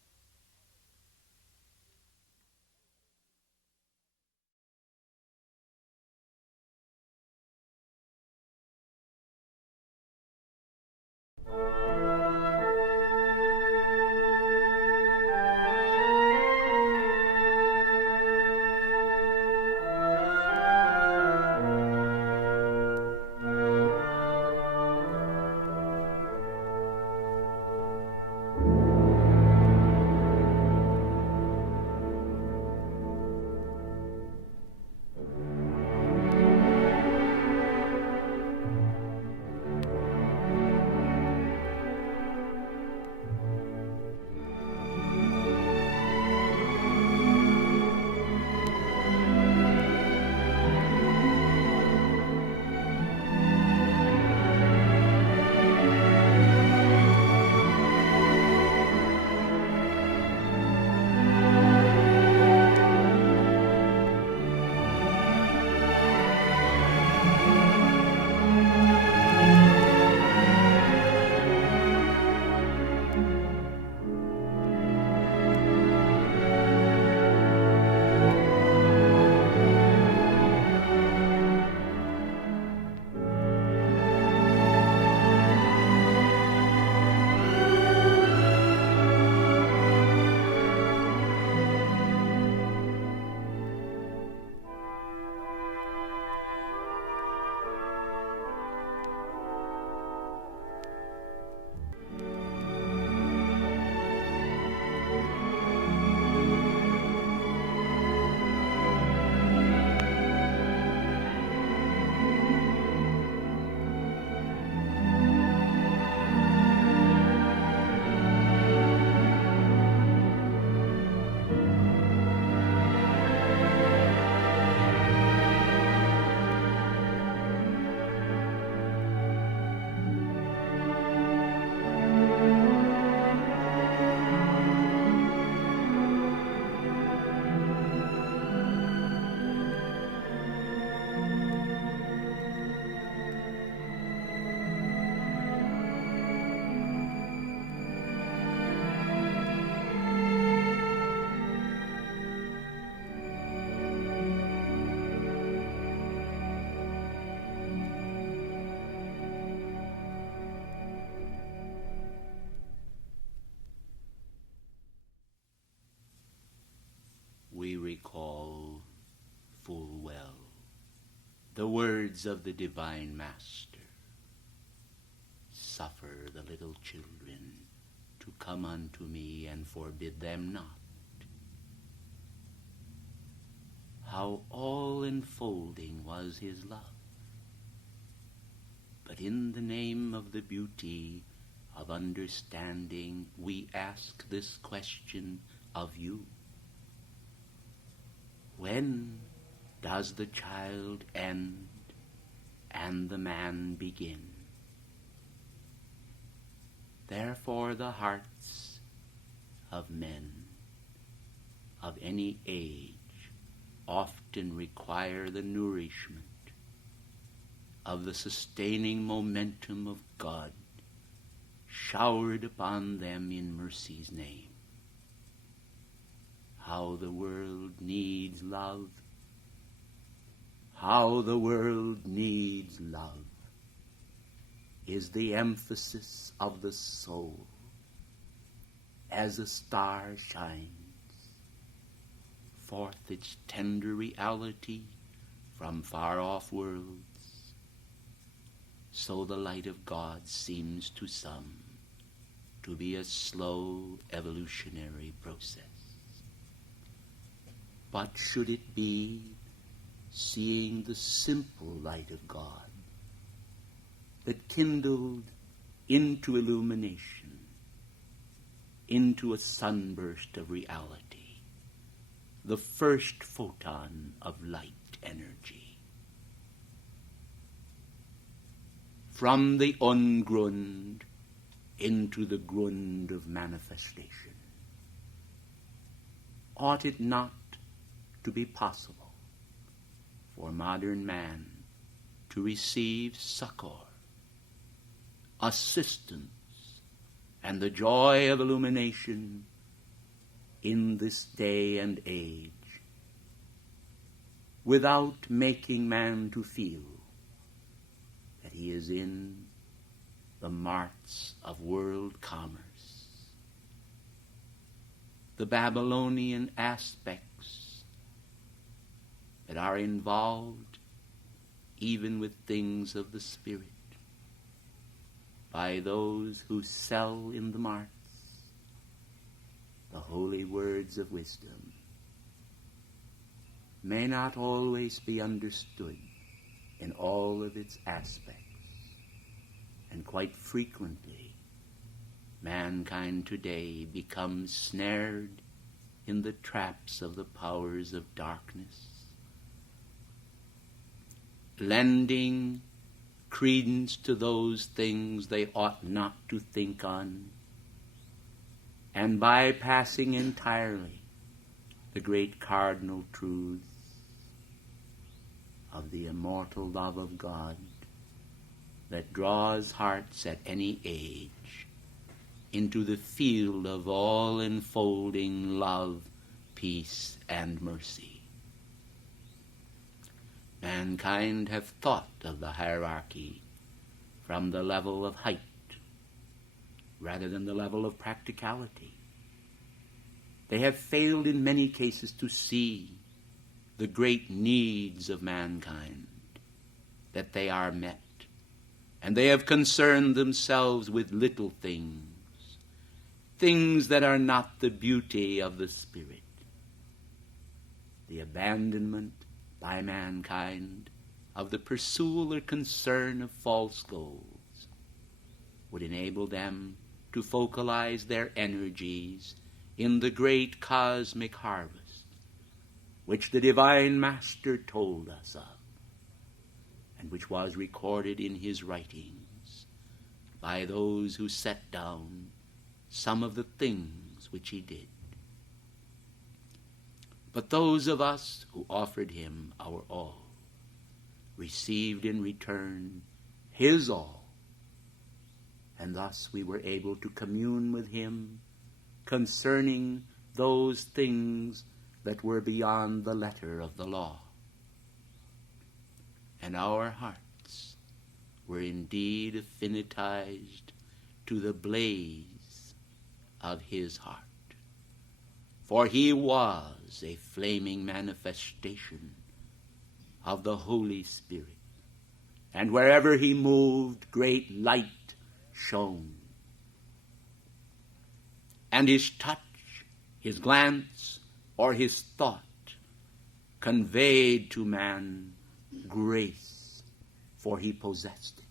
recall full well the words of the divine Master. Suffer the little children to come unto me, and forbid them not. How all-enfolding was his love. But in the name of the beauty of understanding, we ask this question of you. When does the child end and the man begin? Therefore the hearts of men of any age often require the nourishment of the sustaining momentum of God showered upon them in mercy's name. How the world needs love. How the world needs love is the emphasis of the soul as a star shines forth its tender reality from far-off worlds. So the light of God seems to some to be a slow evolutionary process. But should it be seeing the simple light of God that kindled into illumination, into a sunburst of reality, the first photon of light energy, from the ungrund into the grund of manifestation? Ought it not to be possible for modern man to receive succor, assistance, and the joy of illumination in this day and age, without making man to feel that he is in the marts of world commerce? The Babylonian aspects that are involved even with things of the spirit by those who sell in the marts the holy words of wisdom may not always be understood in all of its aspects, and quite frequently mankind today becomes snared in the traps of the powers of darkness, lending credence to those things they ought not to think on, and bypassing entirely the great cardinal truths of the immortal love of God that draws hearts at any age into the field of all-enfolding love, peace, and mercy. Mankind have thought of the hierarchy from the level of height rather than the level of practicality. They have failed in many cases to see the great needs of mankind, that they are met, and they have concerned themselves with little things, things that are not the beauty of the Spirit. The abandonment by mankind of the pursuit or concern of false goals would enable them to focalize their energies in the great cosmic harvest which the divine Master told us of, and which was recorded in his writings by those who set down some of the things which he did. But those of us who offered him our all received in return his all, and thus we were able to commune with him concerning those things that were beyond the letter of the law. And our hearts were indeed affinitized to the blaze of his heart. for he was a flaming manifestation of the Holy Spirit. And wherever he moved, great light shone. And his touch, his glance, or his thought conveyed to man grace, for he possessed it.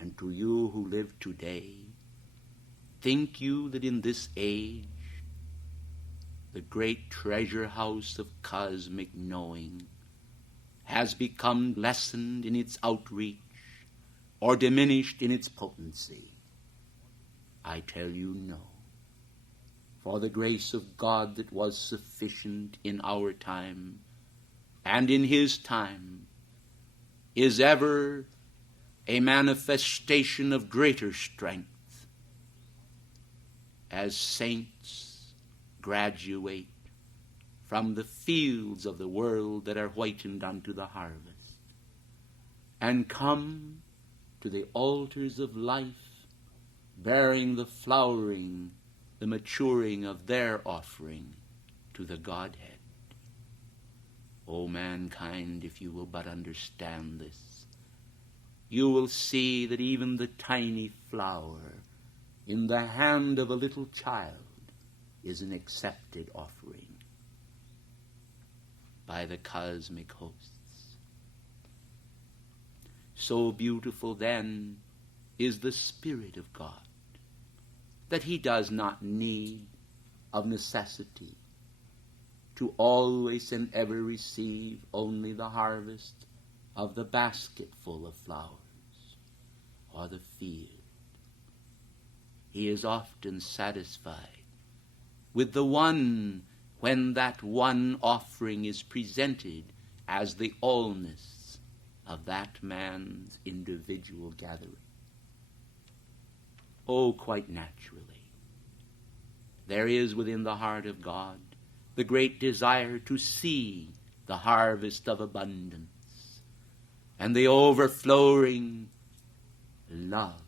And to you who live today, think you that in this age, the great treasure house of cosmic knowing has become lessened in its outreach or diminished in its potency? I tell you no. For the grace of God that was sufficient in our time and in his time is ever a manifestation of greater strength as saints graduate from the fields of the world that are whitened unto the harvest and come to the altars of life, bearing the flowering, the maturing of their offering to the Godhead. O mankind, if you will but understand this, you will see that even the tiny flower in the hand of a little child is an accepted offering by the cosmic hosts. So beautiful then is the Spirit of God that he does not need of necessity to always and ever receive only the harvest of the basketful of flowers or the field. He is often satisfied with the one when that one offering is presented as the allness of that man's individual gathering. Oh, quite naturally, there is within the heart of God the great desire to see the harvest of abundance and the overflowing love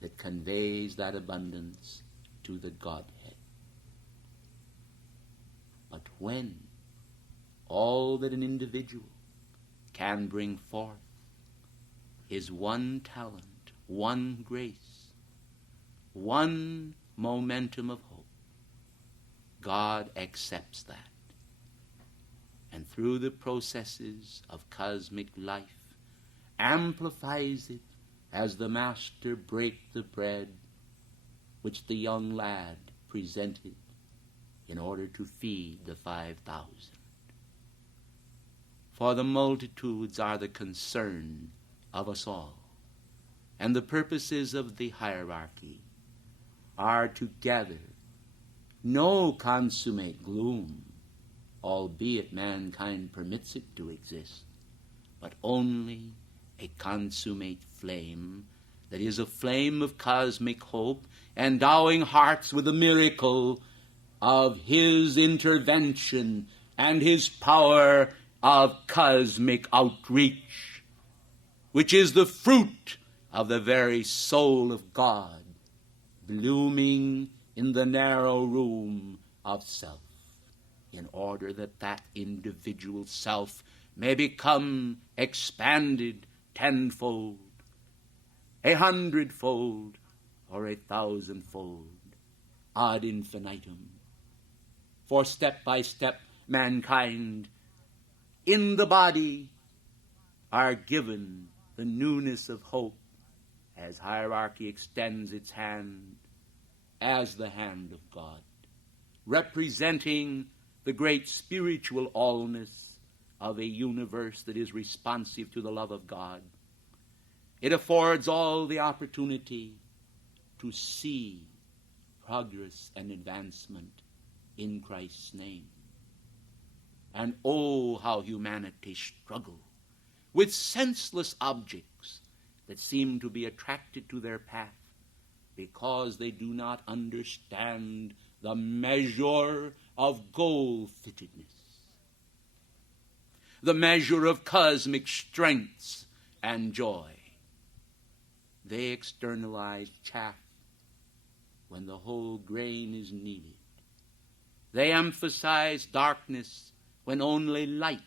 that conveys that abundance to the Godhead. But when all that an individual can bring forth is one talent, one grace, one momentum of hope, God accepts that. And through the processes of cosmic life, amplifies it as the master brake the bread which the young lad presented in order to feed the 5,000. For the multitudes are the concern of us all, and the purposes of the hierarchy are to gather no consummate gloom, albeit mankind permits it to exist, but only a consummate flame that is a flame of cosmic hope, endowing hearts with the miracle of his intervention and his power of cosmic outreach, which is the fruit of the very soul of God, blooming in the narrow room of self, in order that that individual self may become expanded tenfold, 100-fold, or 1,000-fold, ad infinitum. For step by step, mankind in the body are given the newness of hope as hierarchy extends its hand as the hand of God, representing the great spiritual allness of a universe that is responsive to the love of God. It affords all the opportunity to see progress and advancement in Christ's name. And oh, how humanity struggle with senseless objects that seem to be attracted to their path because they do not understand the measure of goal-fittedness, the measure of cosmic strengths and joy. They externalize chaff when the whole grain is needed They emphasize darkness when only light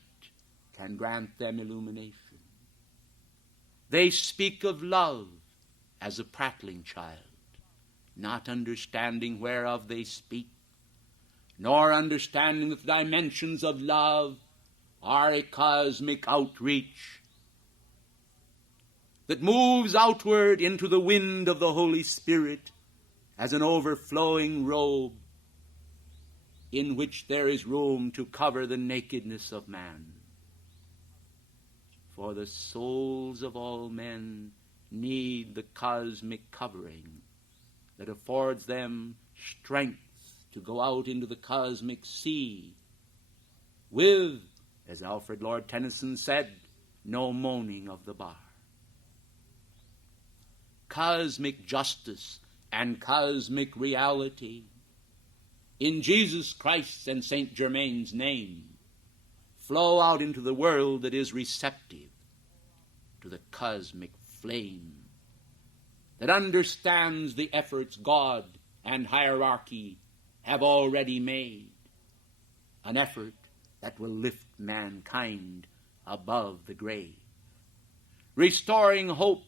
can grant them illumination. They speak of love as a prattling child, not understanding whereof they speak, nor understanding that the dimensions of love are a cosmic outreach that moves outward into the wind of the Holy Spirit as an overflowing robe in which there is room to cover the nakedness of man. For the souls of all men need the cosmic covering that affords them strength to go out into the cosmic sea with, as Alfred Lord Tennyson said, no moaning of the bar. Cosmic justice and cosmic reality in Jesus Christ's and St. Germain's name flow out into the world that is receptive to the cosmic flame, that understands the efforts God and hierarchy have already made, an effort that will lift mankind above the grave, restoring hope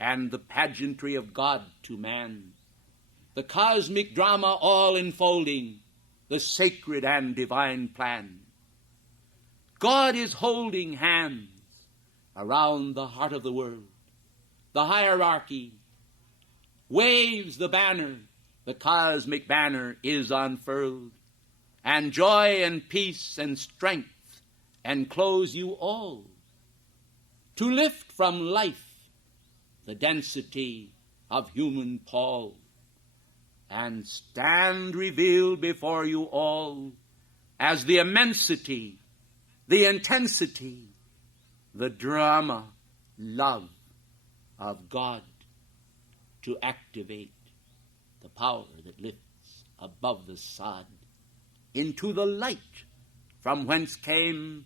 and the pageantry of God to man, the cosmic drama all enfolding the sacred and divine plan. God is holding hands around the heart of the world. The hierarchy waves the banner. The cosmic banner is unfurled, and joy and peace and strength enclose you all, to lift from life the density of human pall, and stand revealed before you all as the immensity, the intensity, the drama, love of God, to activate the power that lifts above the sod into the light from whence came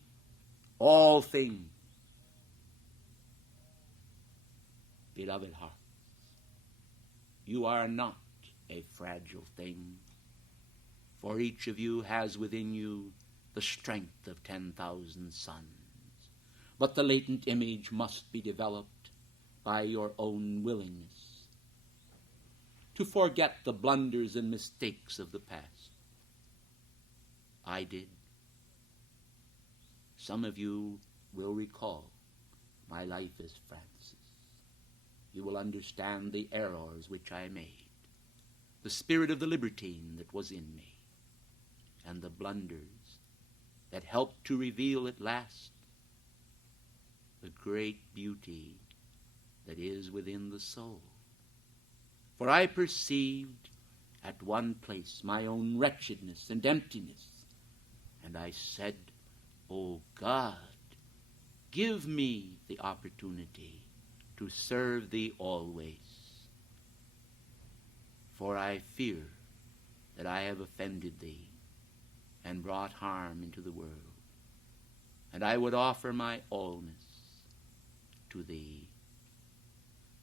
all things. Beloved hearts, you are not a fragile thing, for each of you has within you the strength of 10,000 suns. But the latent image must be developed by your own willingness to forget the blunders and mistakes of the past. I did. Some of you will recall my life as Francis. You will understand the errors which I made, the spirit of the libertine that was in me, and the blunders that helped to reveal at last the great beauty that is within the soul. For I perceived at one place my own wretchedness and emptiness, and I said, "O God, give me the opportunity to serve thee always, for I fear that I have offended thee and brought harm into the world, and I would offer my allness to thee."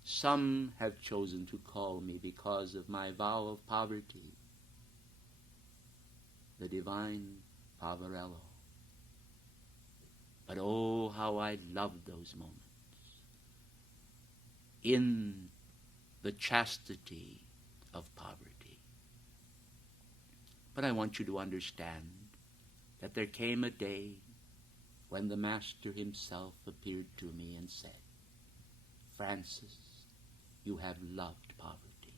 Some have chosen to call me, because of my vow of poverty, the divine Poverello. But oh, how I loved those moments in the chastity of poverty. But I want you to understand that there came a day when the Master himself appeared to me and said, "Francis, you have loved poverty,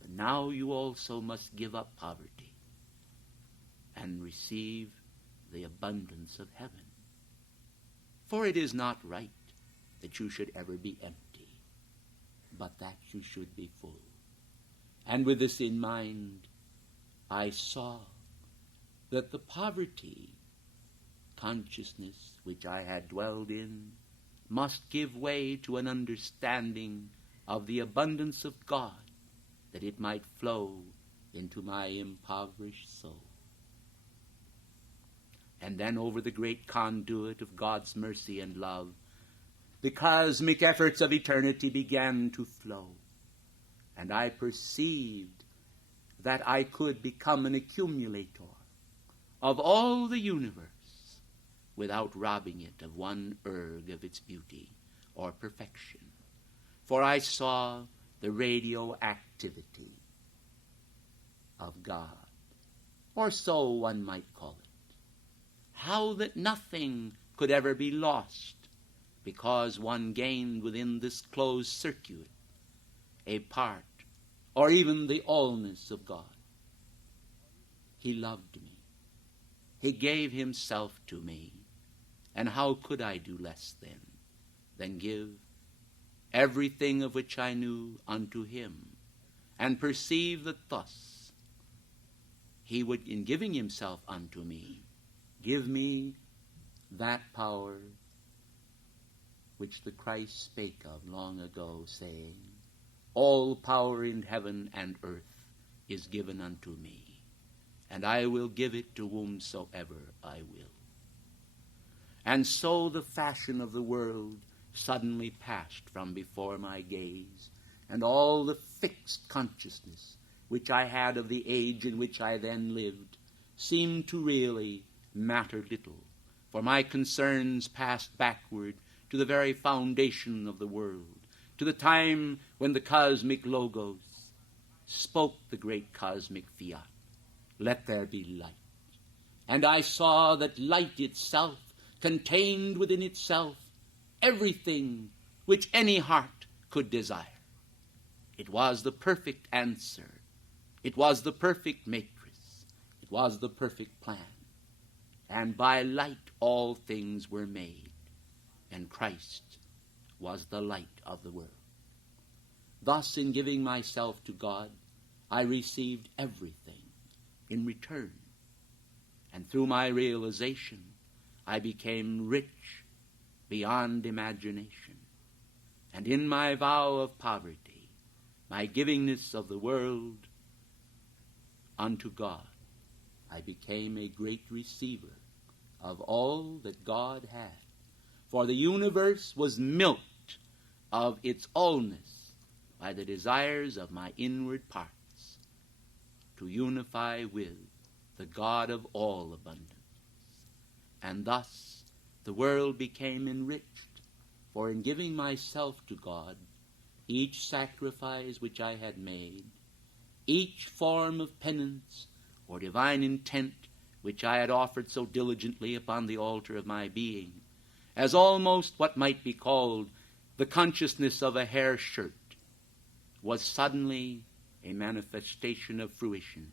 but now you also must give up poverty and receive the abundance of heaven. For it is not right that you should ever be empty, but that you should be full." And with this in mind, I saw that the poverty consciousness which I had dwelled in must give way to an understanding of the abundance of God, that it might flow into my impoverished soul. And then over the great conduit of God's mercy and love, the cosmic efforts of eternity began to flow, and I perceived that I could become an accumulator of all the universe without robbing it of one erg of its beauty or perfection. For I saw the radioactivity of God, or so one might call it. How that nothing could ever be lost, because one gained within this closed circuit a part, or even the allness of God. He loved me. He gave himself to me. And how could I do less than give everything of which I knew unto him, and perceive that thus he would, in giving himself unto me, give me that power which the Christ spake of long ago, saying, all power in heaven and earth is given unto me, and I will give it to whomsoever I will. And so the fashion of the world suddenly passed from before my gaze, and all the fixed consciousness which I had of the age in which I then lived seemed to really matter little, for my concerns passed backward to the very foundation of the world, to the time when the cosmic Logos spoke the great cosmic fiat, let there be light. And I saw that light itself contained within itself everything which any heart could desire. It was the perfect answer. It was the perfect matrix. It was the perfect plan. And by light all things were made, and Christ was the light of the world. Thus, in giving myself to God, I received everything in return. And through my realization, I became rich beyond imagination. And in my vow of poverty, my givingness of the world unto God, I became a great receiver of all that God had. For the universe was milked of its allness by the desires of my inward parts to unify with the God of all abundance. And thus the world became enriched, for in giving myself to God, each sacrifice which I had made, each form of penance or divine intent which I had offered so diligently upon the altar of my being, as almost what might be called the consciousness of a hair shirt, was suddenly a manifestation of fruition,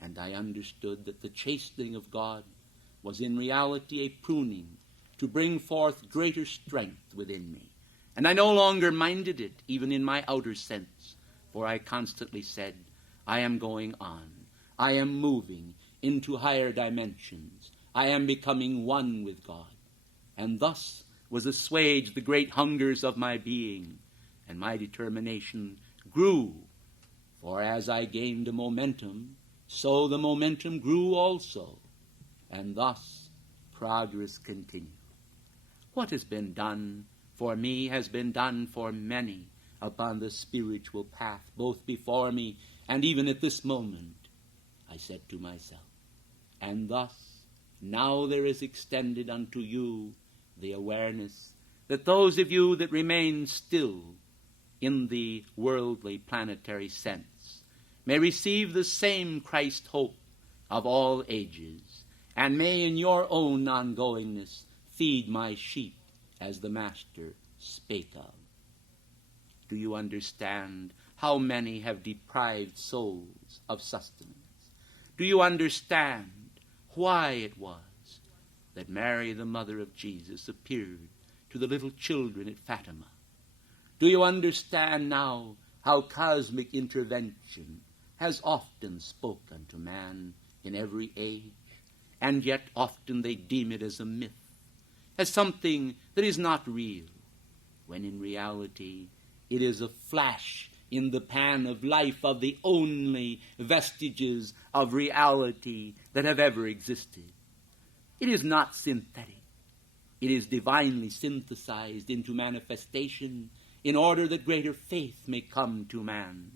and I understood that the chastening of God was in reality a pruning to bring forth greater strength within me. And I no longer minded it, even in my outer sense, for I constantly said, I am going on. I am moving into higher dimensions. I am becoming one with God. And thus was assuaged the great hungers of my being, and my determination grew. For as I gained a momentum, so the momentum grew also. And thus progress continued. What has been done for me has been done for many upon the spiritual path, both before me and even at this moment, I said to myself. And thus now there is extended unto you the awareness that those of you that remain still in the worldly planetary sense may receive the same Christ hope of all ages, and may in your own ongoingness feed my sheep as the Master spake of. Do you understand how many have deprived souls of sustenance? Do you understand why it was that Mary, the mother of Jesus, appeared to the little children at Fatima? Do you understand now how cosmic intervention has often spoken to man in every age, and yet often they deem it as a myth, as something that is not real, when in reality it is a flash in the pan of life of the only vestiges of reality that have ever existed. It is not synthetic. It is divinely synthesized into manifestation in order that greater faith may come to man,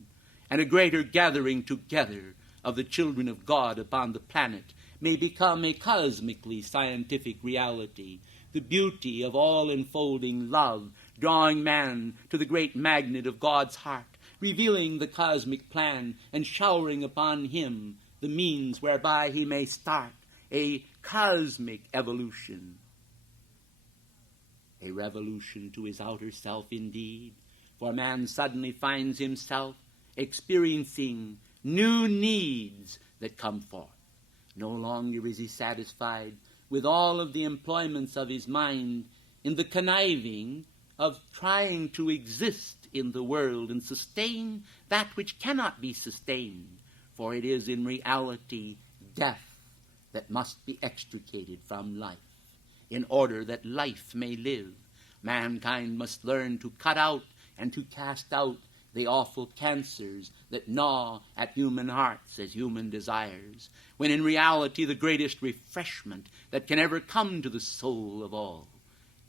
and a greater gathering together of the children of God upon the planet may become a cosmically scientific reality, the beauty of all-enfolding love, drawing man to the great magnet of God's heart, revealing the cosmic plan and showering upon him the means whereby he may start a cosmic evolution. A revolution to his outer self indeed, for man suddenly finds himself experiencing new needs that come forth. No longer is he satisfied with all of the employments of his mind in the conniving of trying to exist in the world and sustain that which cannot be sustained, for it is in reality death that must be extricated from life. In order that life may live, mankind must learn to cut out and to cast out the awful cancers that gnaw at human hearts as human desires, when in reality the greatest refreshment that can ever come to the soul of all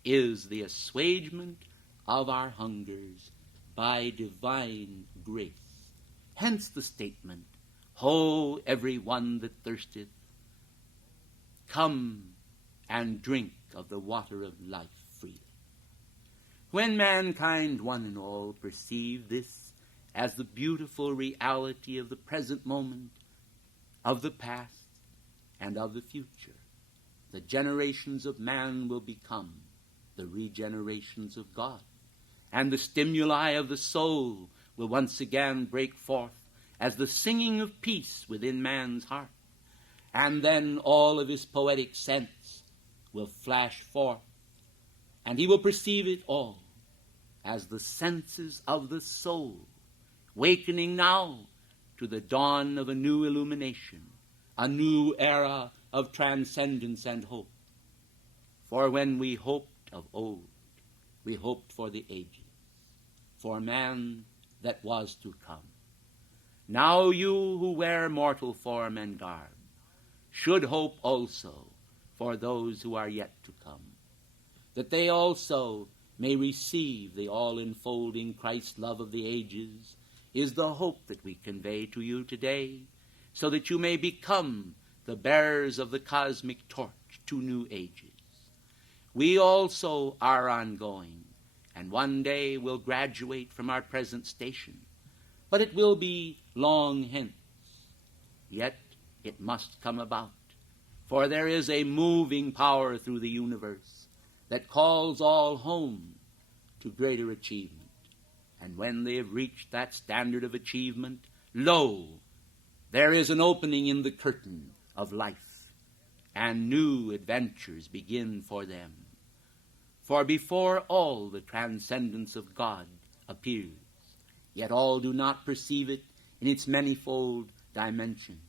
is the assuagement of our hungers by divine grace. Hence the statement, "Ho, every one that thirsteth, come and drink of the water of life freely." When mankind, one and all, perceive this as the beautiful reality of the present moment, of the past, and of the future, the generations of man will become the regenerations of God, and the stimuli of the soul will once again break forth as the singing of peace within man's heart, and then all of his poetic sense will flash forth, and he will perceive it all as the senses of the soul, wakening now to the dawn of a new illumination, a new era of transcendence and hope. For when we hoped of old, we hoped for the ages, for man that was to come. Now you who wear mortal form and garb should hope also for those who are yet to come, that they also may receive the all-enfolding Christ love of the ages, is the hope that we convey to you today, so that you may become the bearers of the cosmic torch to new ages. We also are ongoing, and one day will graduate from our present station, but it will be long hence. Yet it must come about, for there is a moving power through the universe that calls all home to greater achievement. And when they have reached that standard of achievement, lo, there is an opening in the curtain of life, and new adventures begin for them. For before all the transcendence of God appears, yet all do not perceive it in its manifold dimensions.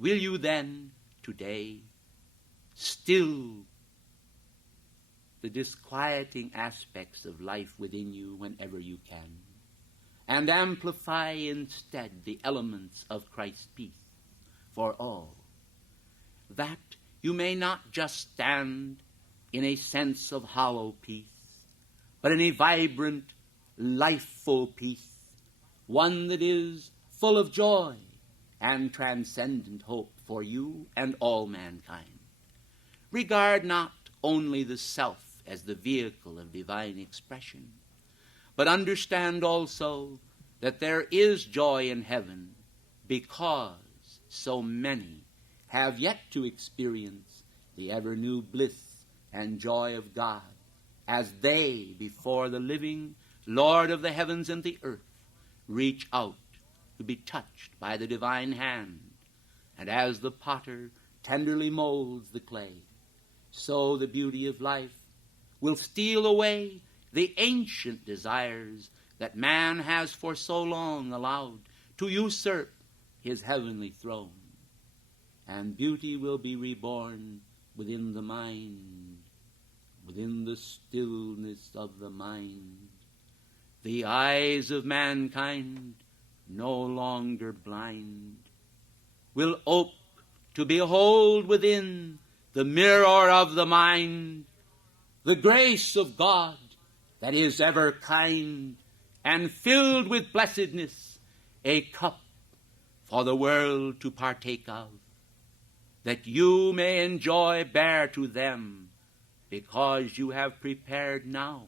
Will you then, today, still the disquieting aspects of life within you whenever you can, and amplify instead the elements of Christ's peace for all, that you may not just stand in a sense of hollow peace, but in a vibrant, lifeful peace, one that is full of joy and transcendent hope for you and all mankind. Regard not only the self as the vehicle of divine expression, but understand also that there is joy in heaven, because so many have yet to experience the ever-new bliss and joy of God, as they, before the living Lord of the heavens and the earth, reach out to be touched by the divine hand. And as the potter tenderly molds the clay, so the beauty of life will steal away the ancient desires that man has for so long allowed to usurp his heavenly throne. And beauty will be reborn within the mind, within the stillness of the mind. The eyes of mankind, no longer blind, will ope to behold within the mirror of the mind the grace of God that is ever kind and filled with blessedness, a cup for the world to partake of, that you may enjoy bear to them, because you have prepared now.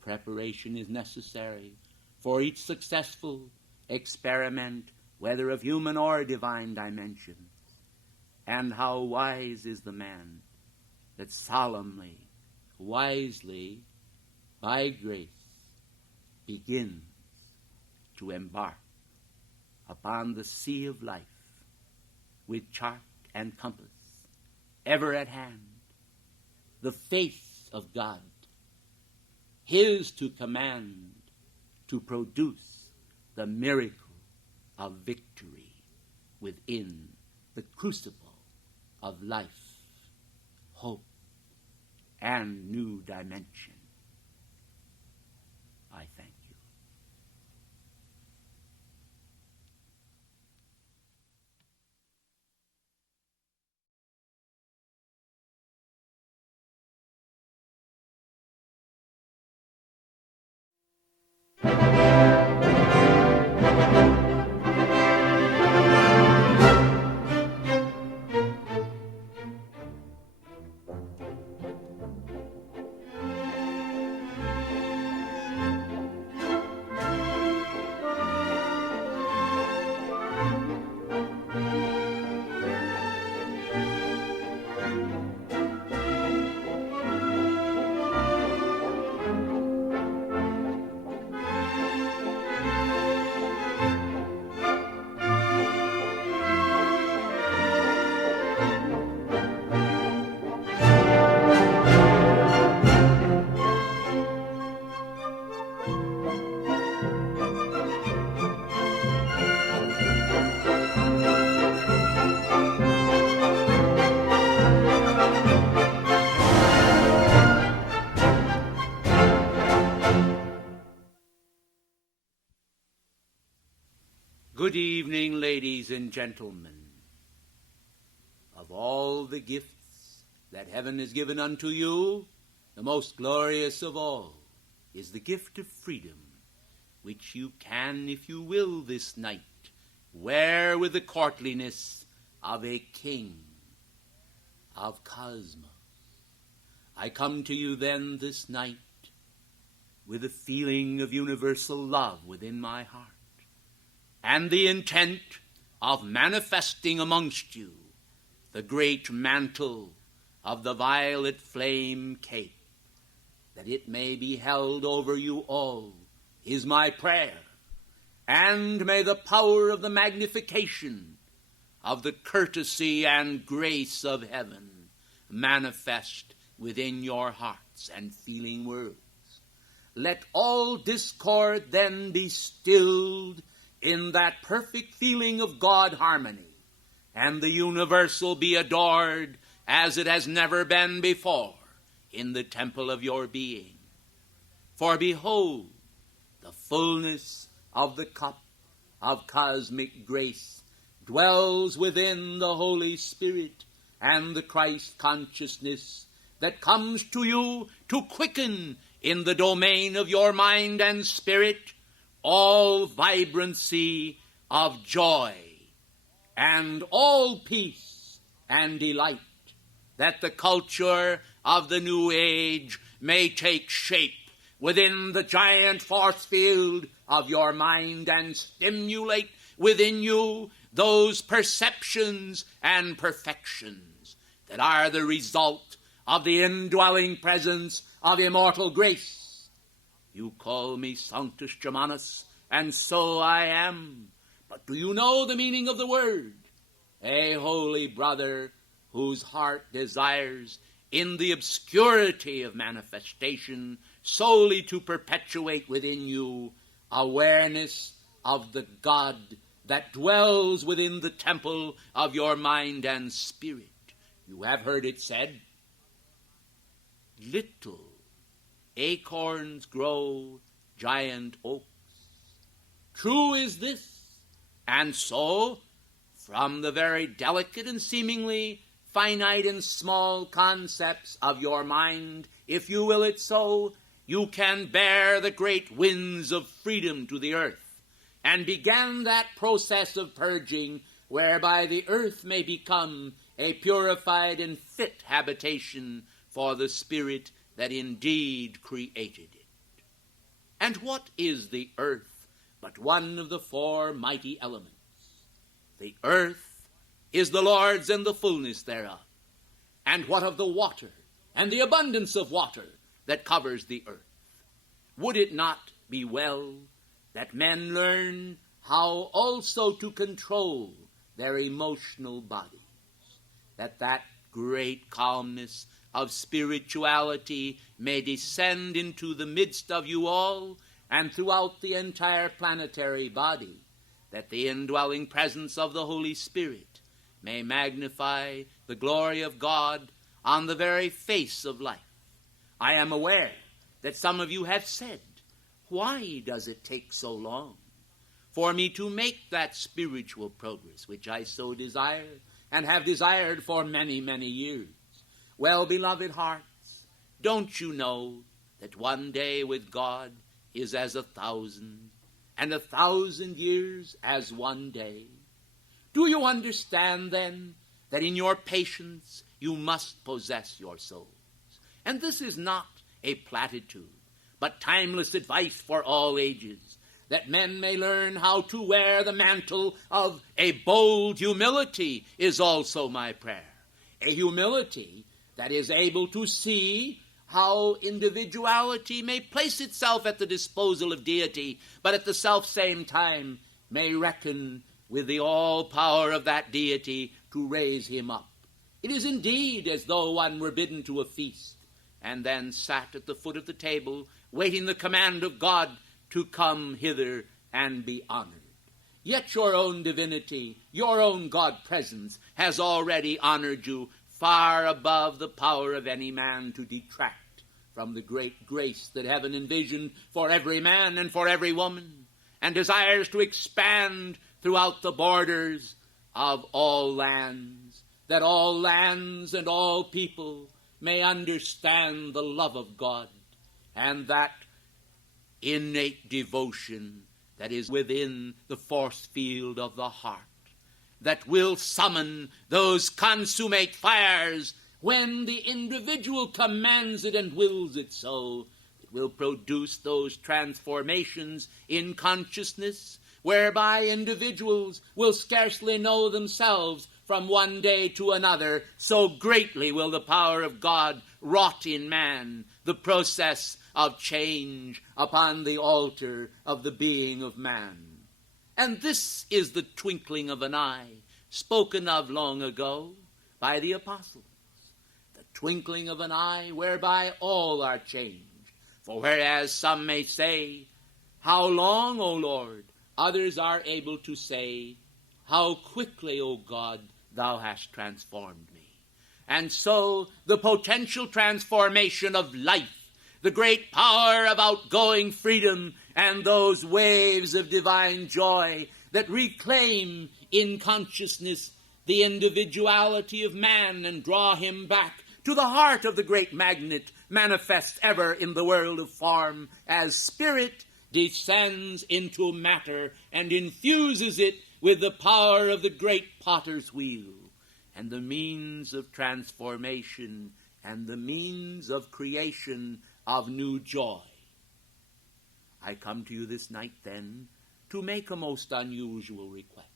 Preparation is necessary for each successful experiment, whether of human or divine dimensions. And how wise is the man that solemnly, wisely, by grace, begins to embark upon the sea of life, with chart and compass ever at hand, the face of God, his to command, to produce the miracle of victory within the crucible of life, hope, and new dimension. I thank you. Good evening, ladies and gentlemen. Of all the gifts that heaven has given unto you, the most glorious of all is the gift of freedom, which you can, if you will, this night, wear with the courtliness of a king of cosmos. I come to you then this night with a feeling of universal love within my heart, and the intent of manifesting amongst you the great mantle of the violet flame cape, that it may be held over you all, is my prayer. And may the power of the magnification of the courtesy and grace of heaven manifest within your hearts and feeling worlds. Let all discord then be stilled in that perfect feeling of God harmony, and the universal be adored as it has never been before in the temple of your being. For behold, the fullness of the cup of cosmic grace dwells within the Holy Spirit and the Christ consciousness that comes to you to quicken in the domain of your mind and spirit all vibrancy of joy and all peace and delight, that the culture of the new age may take shape within the giant force field of your mind and stimulate within you those perceptions and perfections that are the result of the indwelling presence of immortal grace. You call me Sanctus Germanus, and so I am. But do you know the meaning of the word? A holy brother whose heart desires in the obscurity of manifestation solely to perpetuate within you awareness of the God that dwells within the temple of your mind and spirit. You have heard it said, little acorns grow giant oaks. True is this, and so, from the very delicate and seemingly finite and small concepts of your mind, if you will it so, you can bear the great winds of freedom to the earth, and began that process of purging whereby the earth may become a purified and fit habitation for the Spirit that indeed created it. And what is the earth but one of the four mighty elements? The earth is the Lord's and the fullness thereof. And what of the water and the abundance of water that covers the earth? Would it not be well that men learn how also to control their emotional bodies, that great calmness of spirituality may descend into the midst of you all and throughout the entire planetary body, that the indwelling presence of the Holy Spirit may magnify the glory of God on the very face of life. I am aware that some of you have said, why does it take so long for me to make that spiritual progress which I so desire and have desired for many, many years? Well, beloved hearts, don't you know that one day with God is as 1,000, and 1,000 years as one day? Do you understand, then, that in your patience you must possess your souls? And this is not a platitude, but timeless advice for all ages, that men may learn how to wear the mantle of a bold humility is also my prayer. A humility that is able to see how individuality may place itself at the disposal of deity, but at the self-same time may reckon with the all-power of that deity to raise him up. It is indeed as though one were bidden to a feast, and then sat at the foot of the table, waiting the command of God to come hither and be honored. Yet your own divinity, your own God-presence, has already honored you far above the power of any man to detract from the great grace that heaven envisioned for every man and for every woman, and desires to expand throughout the borders of all lands, that all lands and all people may understand the love of God and that innate devotion that is within the force field of the heart, that will summon those consummate fires when the individual commands it and wills it so. It will produce those transformations in consciousness whereby individuals will scarcely know themselves from one day to another, so greatly will the power of God wrought in man, the process of change upon the altar of the being of man. And this is the twinkling of an eye, spoken of long ago by the apostles. The twinkling of an eye whereby all are changed. For whereas some may say, how long, O Lord? Others are able to say, how quickly, O God, thou hast transformed me. And so the potential transformation of life, the great power of outgoing freedom, and those waves of divine joy that reclaim in consciousness the individuality of man and draw him back to the heart of the great magnet manifest ever in the world of form as spirit descends into matter and infuses it with the power of the great potter's wheel and the means of transformation and the means of creation of new joy. I come to you this night, then, to make a most unusual request.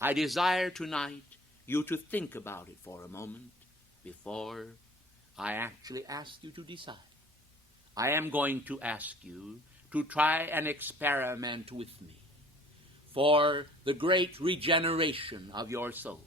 I desire tonight you to think about it for a moment before I actually ask you to decide. I am going to ask you to try an experiment with me for the great regeneration of your souls.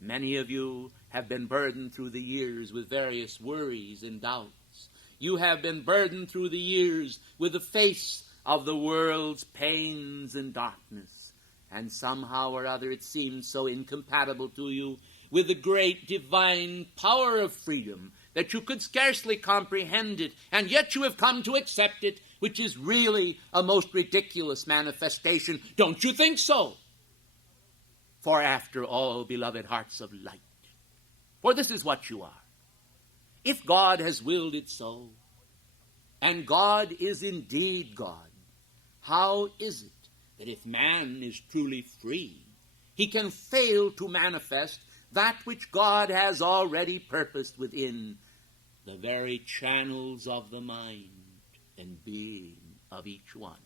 Many of you have been burdened through the years with various worries and doubts. You have been burdened through the years with the face of the world's pains and darkness. And somehow or other it seems so incompatible to you with the great divine power of freedom that you could scarcely comprehend it, and yet you have come to accept it, which is really a most ridiculous manifestation. Don't you think so? For after all, beloved hearts of light, for this is what you are. If God has willed it so, and God is indeed God, how is it that if man is truly free, he can fail to manifest that which God has already purposed within the very channels of the mind and being of each one.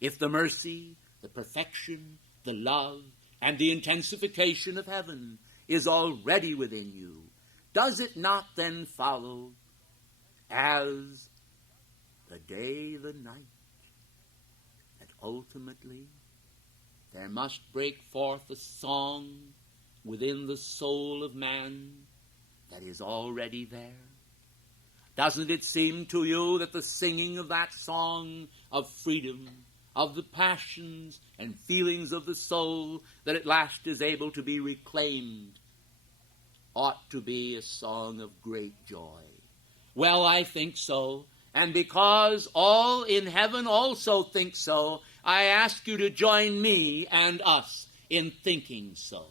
If the mercy, the perfection, the love, and the intensification of heaven is already within you, does it not then follow, as the day, the night, that ultimately there must break forth a song within the soul of man that is already there? Doesn't it seem to you that the singing of that song of freedom, of the passions and feelings of the soul that at last is able to be reclaimed, ought to be a song of great joy? Well, I think so, and because all in heaven also think so, I ask you to join me and us in thinking so.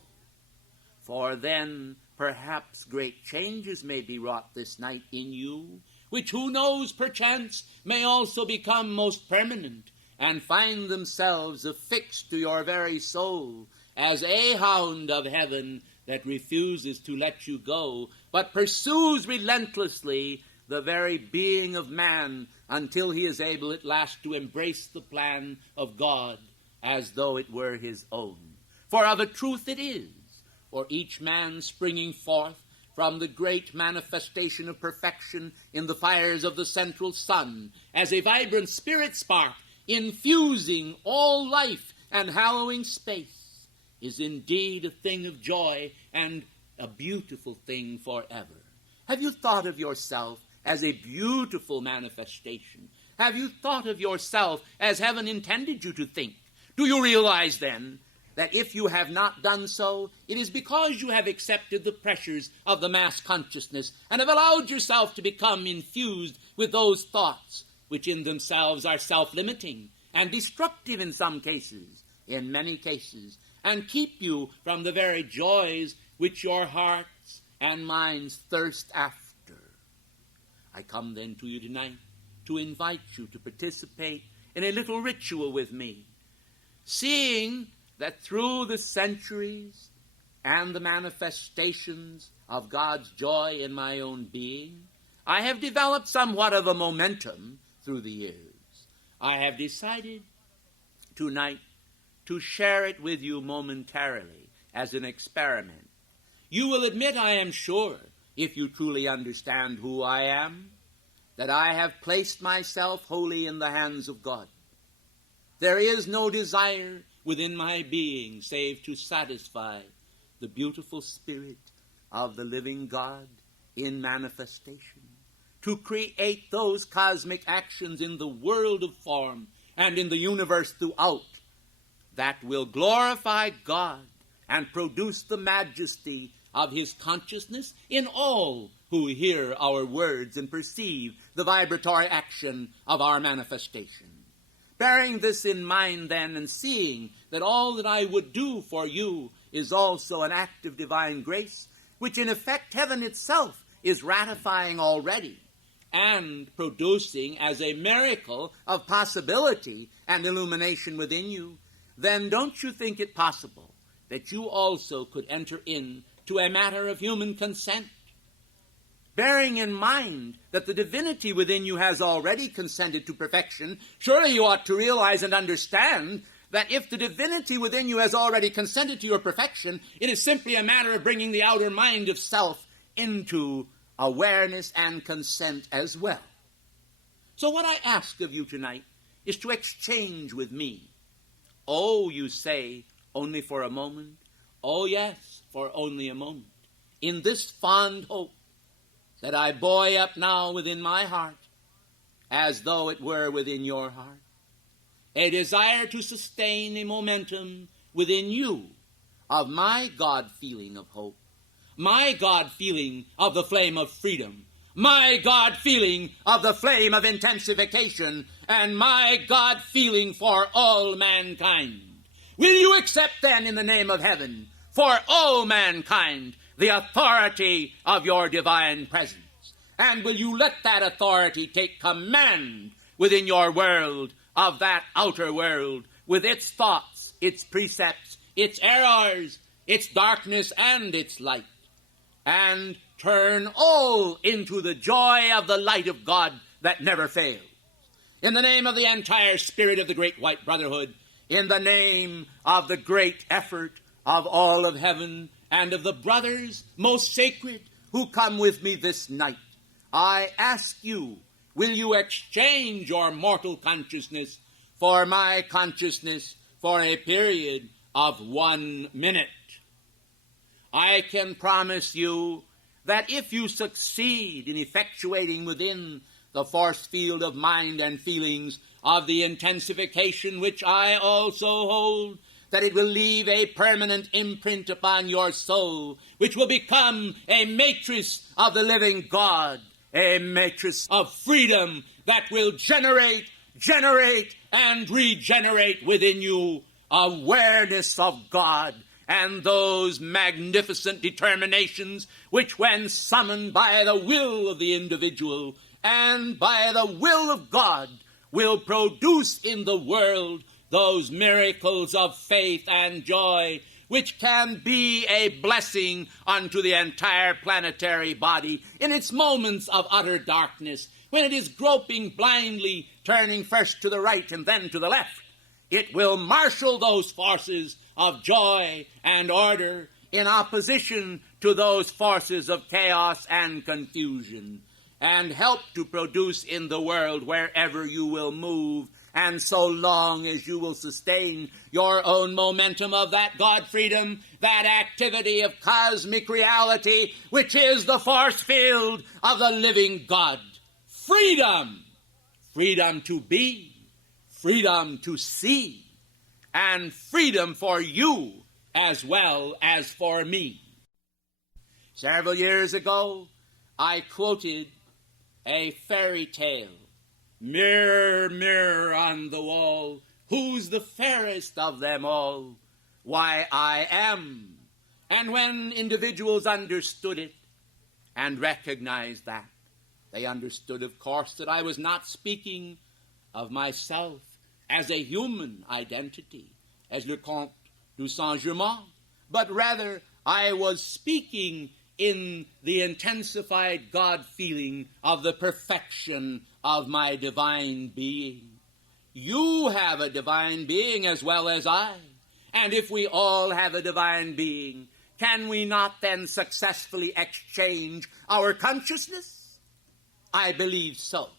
For then perhaps great changes may be wrought this night in you, which who knows perchance may also become most permanent, and find themselves affixed to your very soul, as a hound of heaven that refuses to let you go, but pursues relentlessly the very being of man until he is able at last to embrace the plan of God as though it were his own. For of a truth it is, for each man springing forth from the great manifestation of perfection in the fires of the central sun, as a vibrant spirit spark, infusing all life and hallowing space, is indeed a thing of joy and a beautiful thing forever. Have you thought of yourself as a beautiful manifestation? Have you thought of yourself as heaven intended you to think? Do you realize then that if you have not done so, it is because you have accepted the pressures of the mass consciousness and have allowed yourself to become infused with those thoughts which in themselves are self-limiting and destructive in some cases, in many cases, and keep you from the very joys which your hearts and minds thirst after. I come then to you tonight to invite you to participate in a little ritual with me, seeing that through the centuries and the manifestations of God's joy in my own being, I have developed somewhat of a momentum through the years. I have decided tonight to share it with you momentarily as an experiment. You will admit, I am sure, if you truly understand who I am, that I have placed myself wholly in the hands of God. There is no desire within my being save to satisfy the beautiful Spirit of the living God in manifestation, to create those cosmic actions in the world of form and in the universe throughout that will glorify God and produce the majesty of his consciousness in all who hear our words and perceive the vibratory action of our manifestation. Bearing this in mind then, and seeing that all that I would do for you is also an act of divine grace, which in effect heaven itself is ratifying already, and producing as a miracle of possibility and illumination within you, then don't you think it possible that you also could enter into a matter of human consent? Bearing in mind that the divinity within you has already consented to perfection, surely you ought to realize and understand that if the divinity within you has already consented to your perfection, it is simply a matter of bringing the outer mind of self into awareness and consent as well. So what I ask of you tonight is to exchange with me. Oh, you say, only for a moment? Oh, yes, for only a moment. In this fond hope that I buoy up now within my heart, as though it were within your heart, a desire to sustain a momentum within you of my God feeling of hope, my God feeling of the flame of freedom, my God feeling of the flame of intensification, and my God feeling for all mankind. Will you accept then in the name of heaven for all mankind the authority of your divine presence? And will you let that authority take command within your world of that outer world with its thoughts, its precepts, its errors, its darkness, and its light, and turn all into the joy of the light of God that never fails. In the name of the entire spirit of the great white brotherhood, in the name of the great effort of all of heaven and of the brothers most sacred who come with me this night, I ask you, will you exchange your mortal consciousness for my consciousness for a period of 1 minute? I can promise you that if you succeed in effectuating within the force field of mind and feelings of the intensification which I also hold, that it will leave a permanent imprint upon your soul, which will become a matrix of the living God, a matrix of freedom that will generate, and regenerate within you awareness of God, and those magnificent determinations which, when summoned by the will of the individual and by the will of God, will produce in the world those miracles of faith and joy which can be a blessing unto the entire planetary body in its moments of utter darkness, when it is groping blindly, turning first to the right and then to the left. It will marshal those forces of joy and order in opposition to those forces of chaos and confusion, and help to produce in the world wherever you will move, and so long as you will sustain your own momentum of that God freedom, that activity of cosmic reality, which is the force field of the living God. Freedom! Freedom to be, freedom to see, and freedom for you as well as for me. Several years ago, I quoted a fairy tale. Mirror, mirror on the wall, who's the fairest of them all? Why, I am. And when individuals understood it and recognized that, they understood, of course, that I was not speaking of myself as a human identity, as le Comte du Saint-Germain, but rather I was speaking in the intensified God feeling of the perfection of my divine being. You have a divine being as well as I, and if we all have a divine being, can we not then successfully exchange our consciousness? I believe so.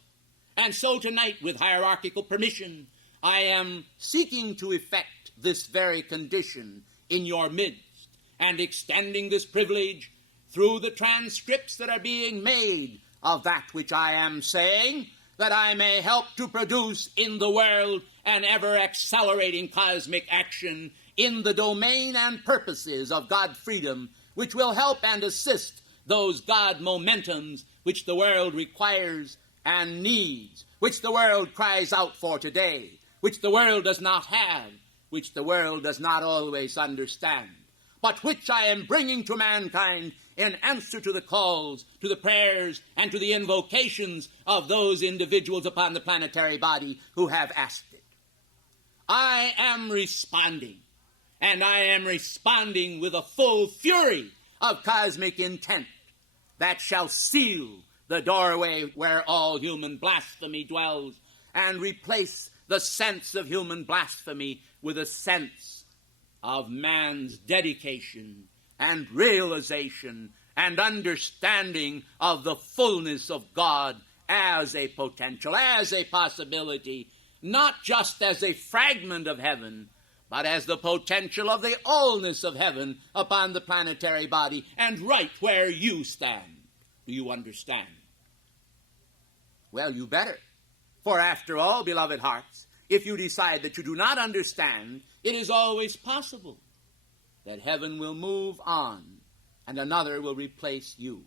And so tonight, with hierarchical permission, I am seeking to effect this very condition in your midst, and extending this privilege through the transcripts that are being made of that which I am saying, that I may help to produce in the world an ever-accelerating cosmic action in the domain and purposes of God freedom, which will help and assist those God momentums which the world requires and needs, which the world cries out for today, which the world does not have, which the world does not always understand, but which I am bringing to mankind in answer to the calls, to the prayers, and to the invocations of those individuals upon the planetary body who have asked it. I am responding, and I am responding with a full fury of cosmic intent that shall seal the doorway where all human blasphemy dwells, and replace the sense of human blasphemy with a sense of man's dedication and realization and understanding of the fullness of God as a potential, as a possibility, not just as a fragment of heaven, but as the potential of the allness of heaven upon the planetary body, and right where you stand. Do you understand? Well, you better. For after all, beloved hearts, if you decide that you do not understand, it is always possible that heaven will move on and another will replace you.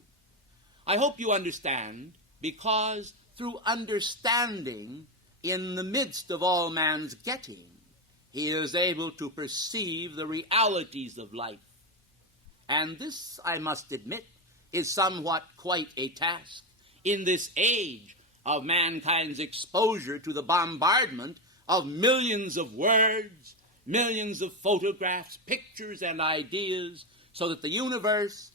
I hope you understand, because through understanding, in the midst of all man's getting, he is able to perceive the realities of life. And this, I must admit, is somewhat quite a task in this age of mankind's exposure to the bombardment of millions of words, millions of photographs, pictures, and ideas, so that the universe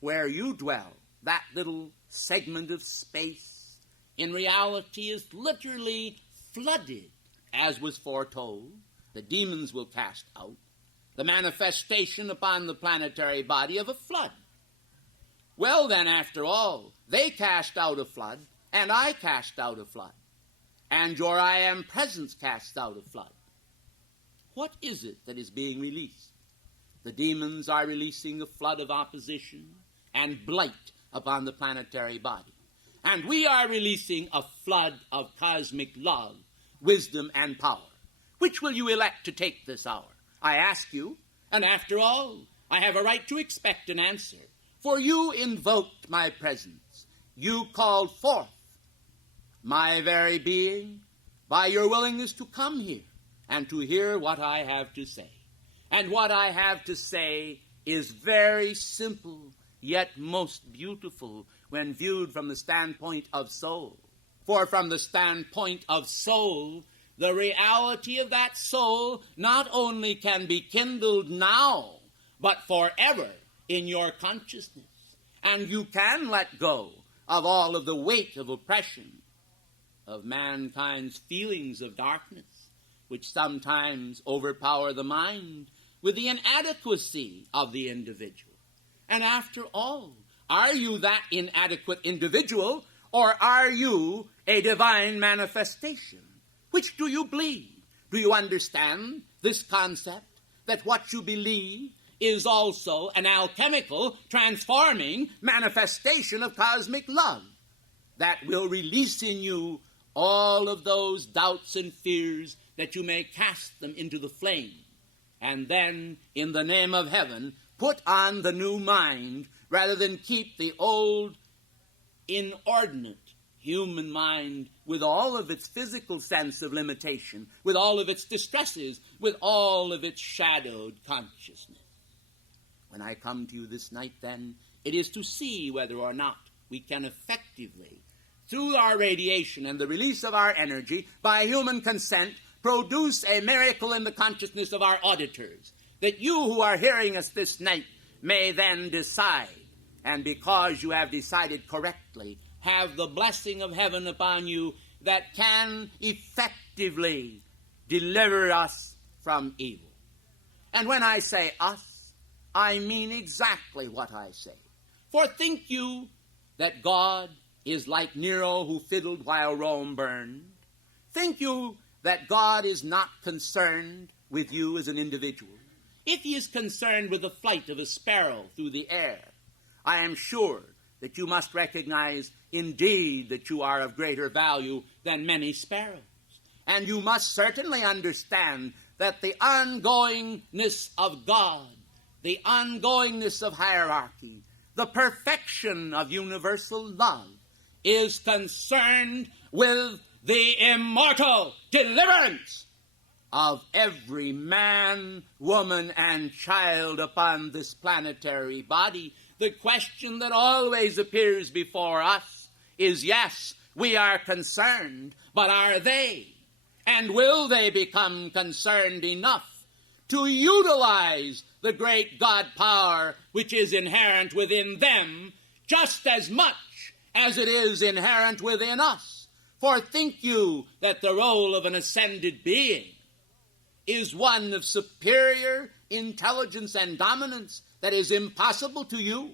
where you dwell, that little segment of space, in reality is literally flooded, as was foretold. The demons will cast out the manifestation upon the planetary body of a flood. Well, then, after all, they cast out a flood, and I cast out a flood, and your I Am Presence cast out a flood. What is it that is being released? The demons are releasing a flood of opposition and blight upon the planetary body. And we are releasing a flood of cosmic love, wisdom, and power. Which will you elect to take this hour? I ask you, and after all, I have a right to expect an answer. For you invoked my presence. You called forth my very being by your willingness to come here and to hear what I have to say. And what I have to say is very simple, yet most beautiful when viewed from the standpoint of soul. For from the standpoint of soul, the reality of that soul not only can be kindled now, but forever in your consciousness. And you can let go of all of the weight of oppression, of mankind's feelings of darkness, which sometimes overpower the mind with the inadequacy of the individual. And after all, are you that inadequate individual, or are you a divine manifestation? Which do you believe? Do you understand this concept, that what you believe is also an alchemical, transforming manifestation of cosmic love that will release in you all of those doubts and fears, that you may cast them into the flame, and then, in the name of heaven, put on the new mind rather than keep the old, inordinate human mind with all of its physical sense of limitation, with all of its distresses, with all of its shadowed consciousness. When I come to you this night, then, it is to see whether or not we can effectively, through our radiation and the release of our energy, by human consent, produce a miracle in the consciousness of our auditors, that you who are hearing us this night may then decide, and because you have decided correctly, have the blessing of heaven upon you that can effectively deliver us from evil. And when I say us, I mean exactly what I say. For think you that God is like Nero who fiddled while Rome burned? Think you that God is not concerned with you as an individual? If he is concerned with the flight of a sparrow through the air, I am sure that you must recognize indeed that you are of greater value than many sparrows. And you must certainly understand that the ongoingness of God, the ongoingness of hierarchy, the perfection of universal love is concerned with the immortal deliverance of every man, woman, and child upon this planetary body. The question that always appears before us is, yes, we are concerned, but are they? And will they become concerned enough to utilize the great God power which is inherent within them just as much as it is inherent within us? For think you that the role of an ascended being is one of superior intelligence and dominance that is impossible to you?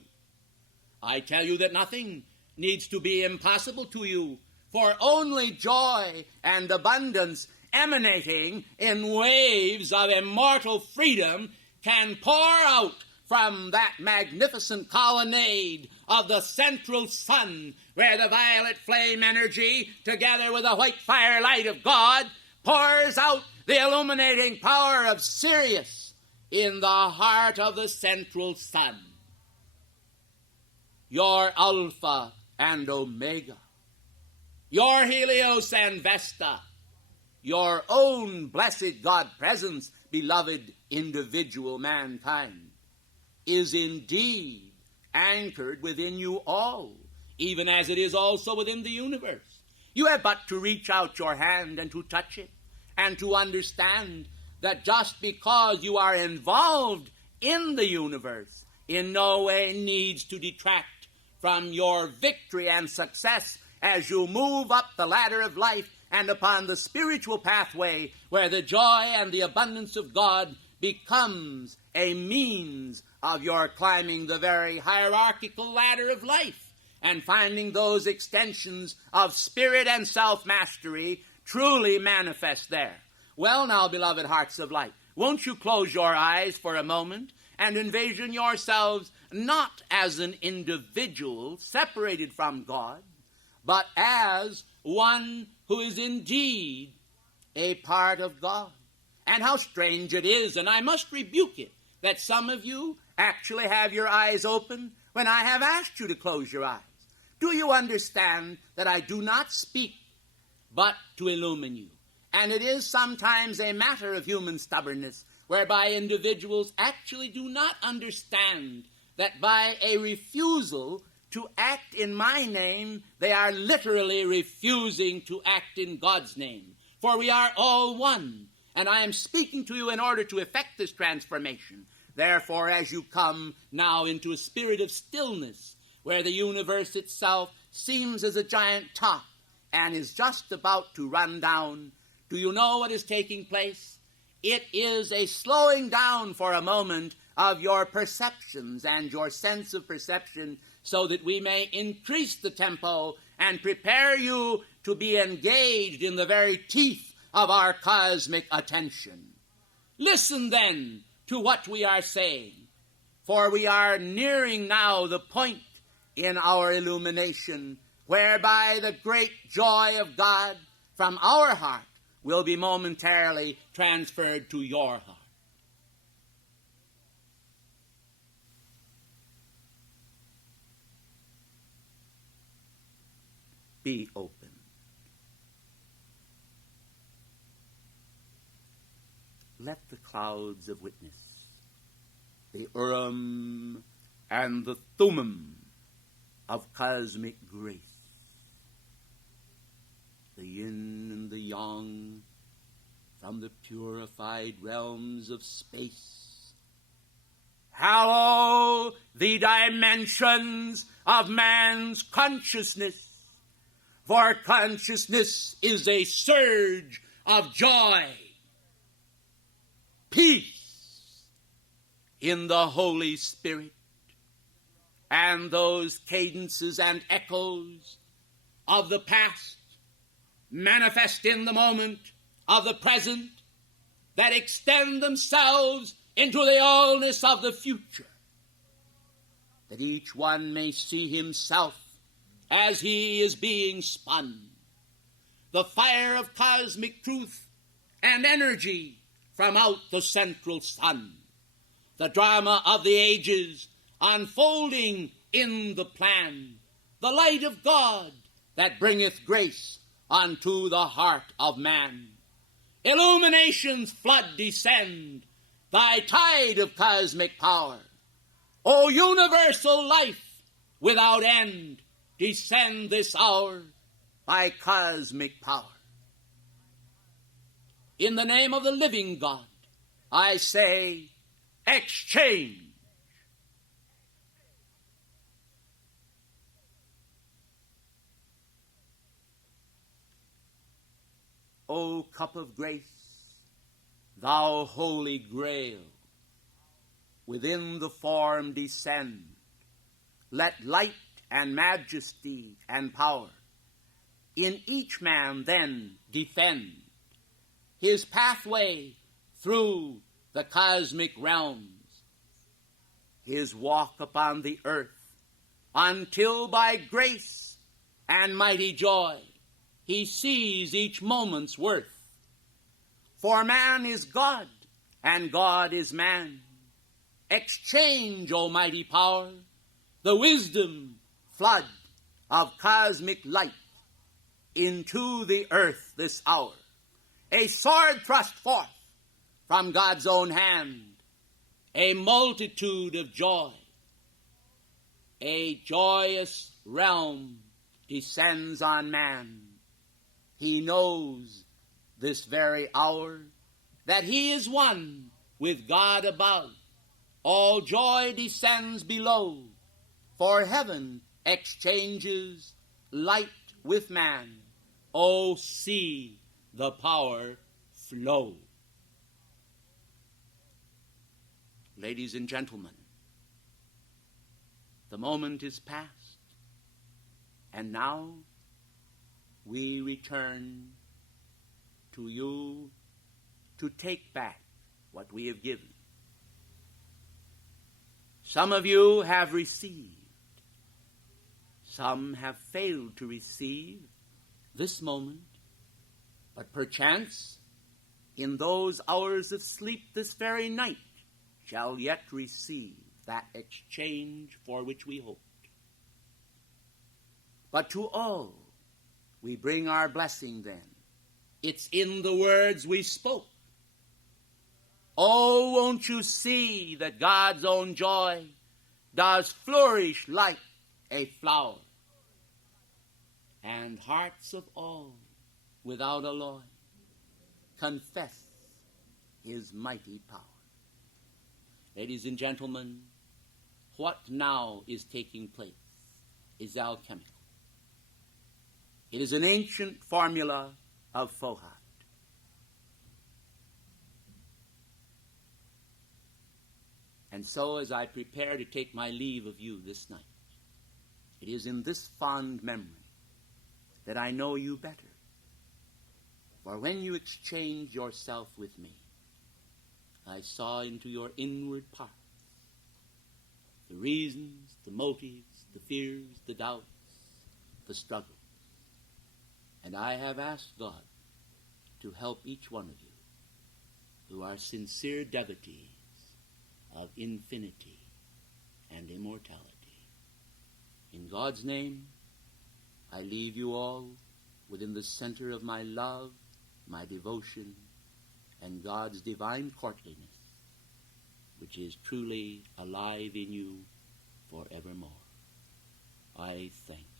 I tell you that nothing needs to be impossible to you, for only joy and abundance emanating in waves of immortal freedom can pour out from that magnificent colonnade of the central sun, where the violet flame energy, together with the white firelight of God, pours out the illuminating power of Sirius in the heart of the central sun. Your Alpha and Omega, your Helios and Vesta, your own blessed God presence, beloved individual mankind, is indeed anchored within you all, even as it is also within the universe. You have but to reach out your hand and to touch it, and to understand that just because you are involved in the universe in no way needs to detract from your victory and success as you move up the ladder of life and upon the spiritual pathway where the joy and the abundance of God becomes a means of your climbing the very hierarchical ladder of life and finding those extensions of spirit and self-mastery truly manifest there. Well, now, beloved hearts of light, won't you close your eyes for a moment and envision yourselves not as an individual separated from God, but as one who is indeed a part of God. And how strange it is, and I must rebuke it, that some of you actually have your eyes open when I have asked you to close your eyes. Do you understand that I do not speak but to illumine you? And it is sometimes a matter of human stubbornness, whereby individuals actually do not understand that by a refusal to act in my name, they are literally refusing to act in God's name. For we are all one, and I am speaking to you in order to effect this transformation. Therefore, as you come now into a spirit of stillness, where the universe itself seems as a giant top and is just about to run down, do you know what is taking place? It is a slowing down for a moment of your perceptions and your sense of perception so that we may increase the tempo and prepare you to be engaged in the very teeth of our cosmic attention. Listen then to what we are saying, for we are nearing now the point in our illumination whereby the great joy of God from our heart will be momentarily transferred to your heart. Be open. Let the clouds of witness, the Urim and the Thummim of cosmic grace, the yin and the yang from the purified realms of space, hallow the dimensions of man's consciousness, for consciousness is a surge of joy, peace in the Holy Spirit, and those cadences and echoes of the past manifest in the moment of the present that extend themselves into the allness of the future, that each one may see himself as he is being spun. The fire of cosmic truth and energy from out the central sun. The drama of the ages unfolding in the plan. The light of God that bringeth grace unto the heart of man. Illumination's flood descend, thy tide of cosmic power. O universal life without end, descend this hour by cosmic power. In the name of the living God, I say, exchange. O cup of grace, thou holy grail, within the form descend. Let light and majesty and power in each man then defend his pathway through the cosmic realms, his walk upon the earth, until by grace and mighty joy he sees each moment's worth. For man is God, and God is man. Exchange, O mighty power, the wisdom flood of cosmic light into the earth this hour. A sword thrust forth from God's own hand, a multitude of joy. A joyous realm descends on man. He knows this very hour, that he is one with God above. All joy descends below, for heaven exchanges light with man. Oh, see the power flow. Ladies and gentlemen, the moment is past, and now we return to you to take back what we have given. Some of you have received. Some have failed to receive this moment. But perchance, in those hours of sleep this very night, shall yet receive that exchange for which we hoped. But to all we bring our blessing then. It's in the words we spoke. Oh, won't you see that God's own joy does flourish like a flower, and hearts of all without alloy confess his mighty power. Ladies and gentlemen, what now is taking place is alchemical. It is an ancient formula of Fohat. And so as I prepare to take my leave of you this night, it is in this fond memory that I know you better. For when you exchanged yourself with me, I saw into your inward parts the reasons, the motives, the fears, the doubts, the struggles. And I have asked God to help each one of you who are sincere devotees of infinity and immortality. In God's name, I leave you all within the center of my love, my devotion, and God's divine courtliness, which is truly alive in you forevermore. I thank you.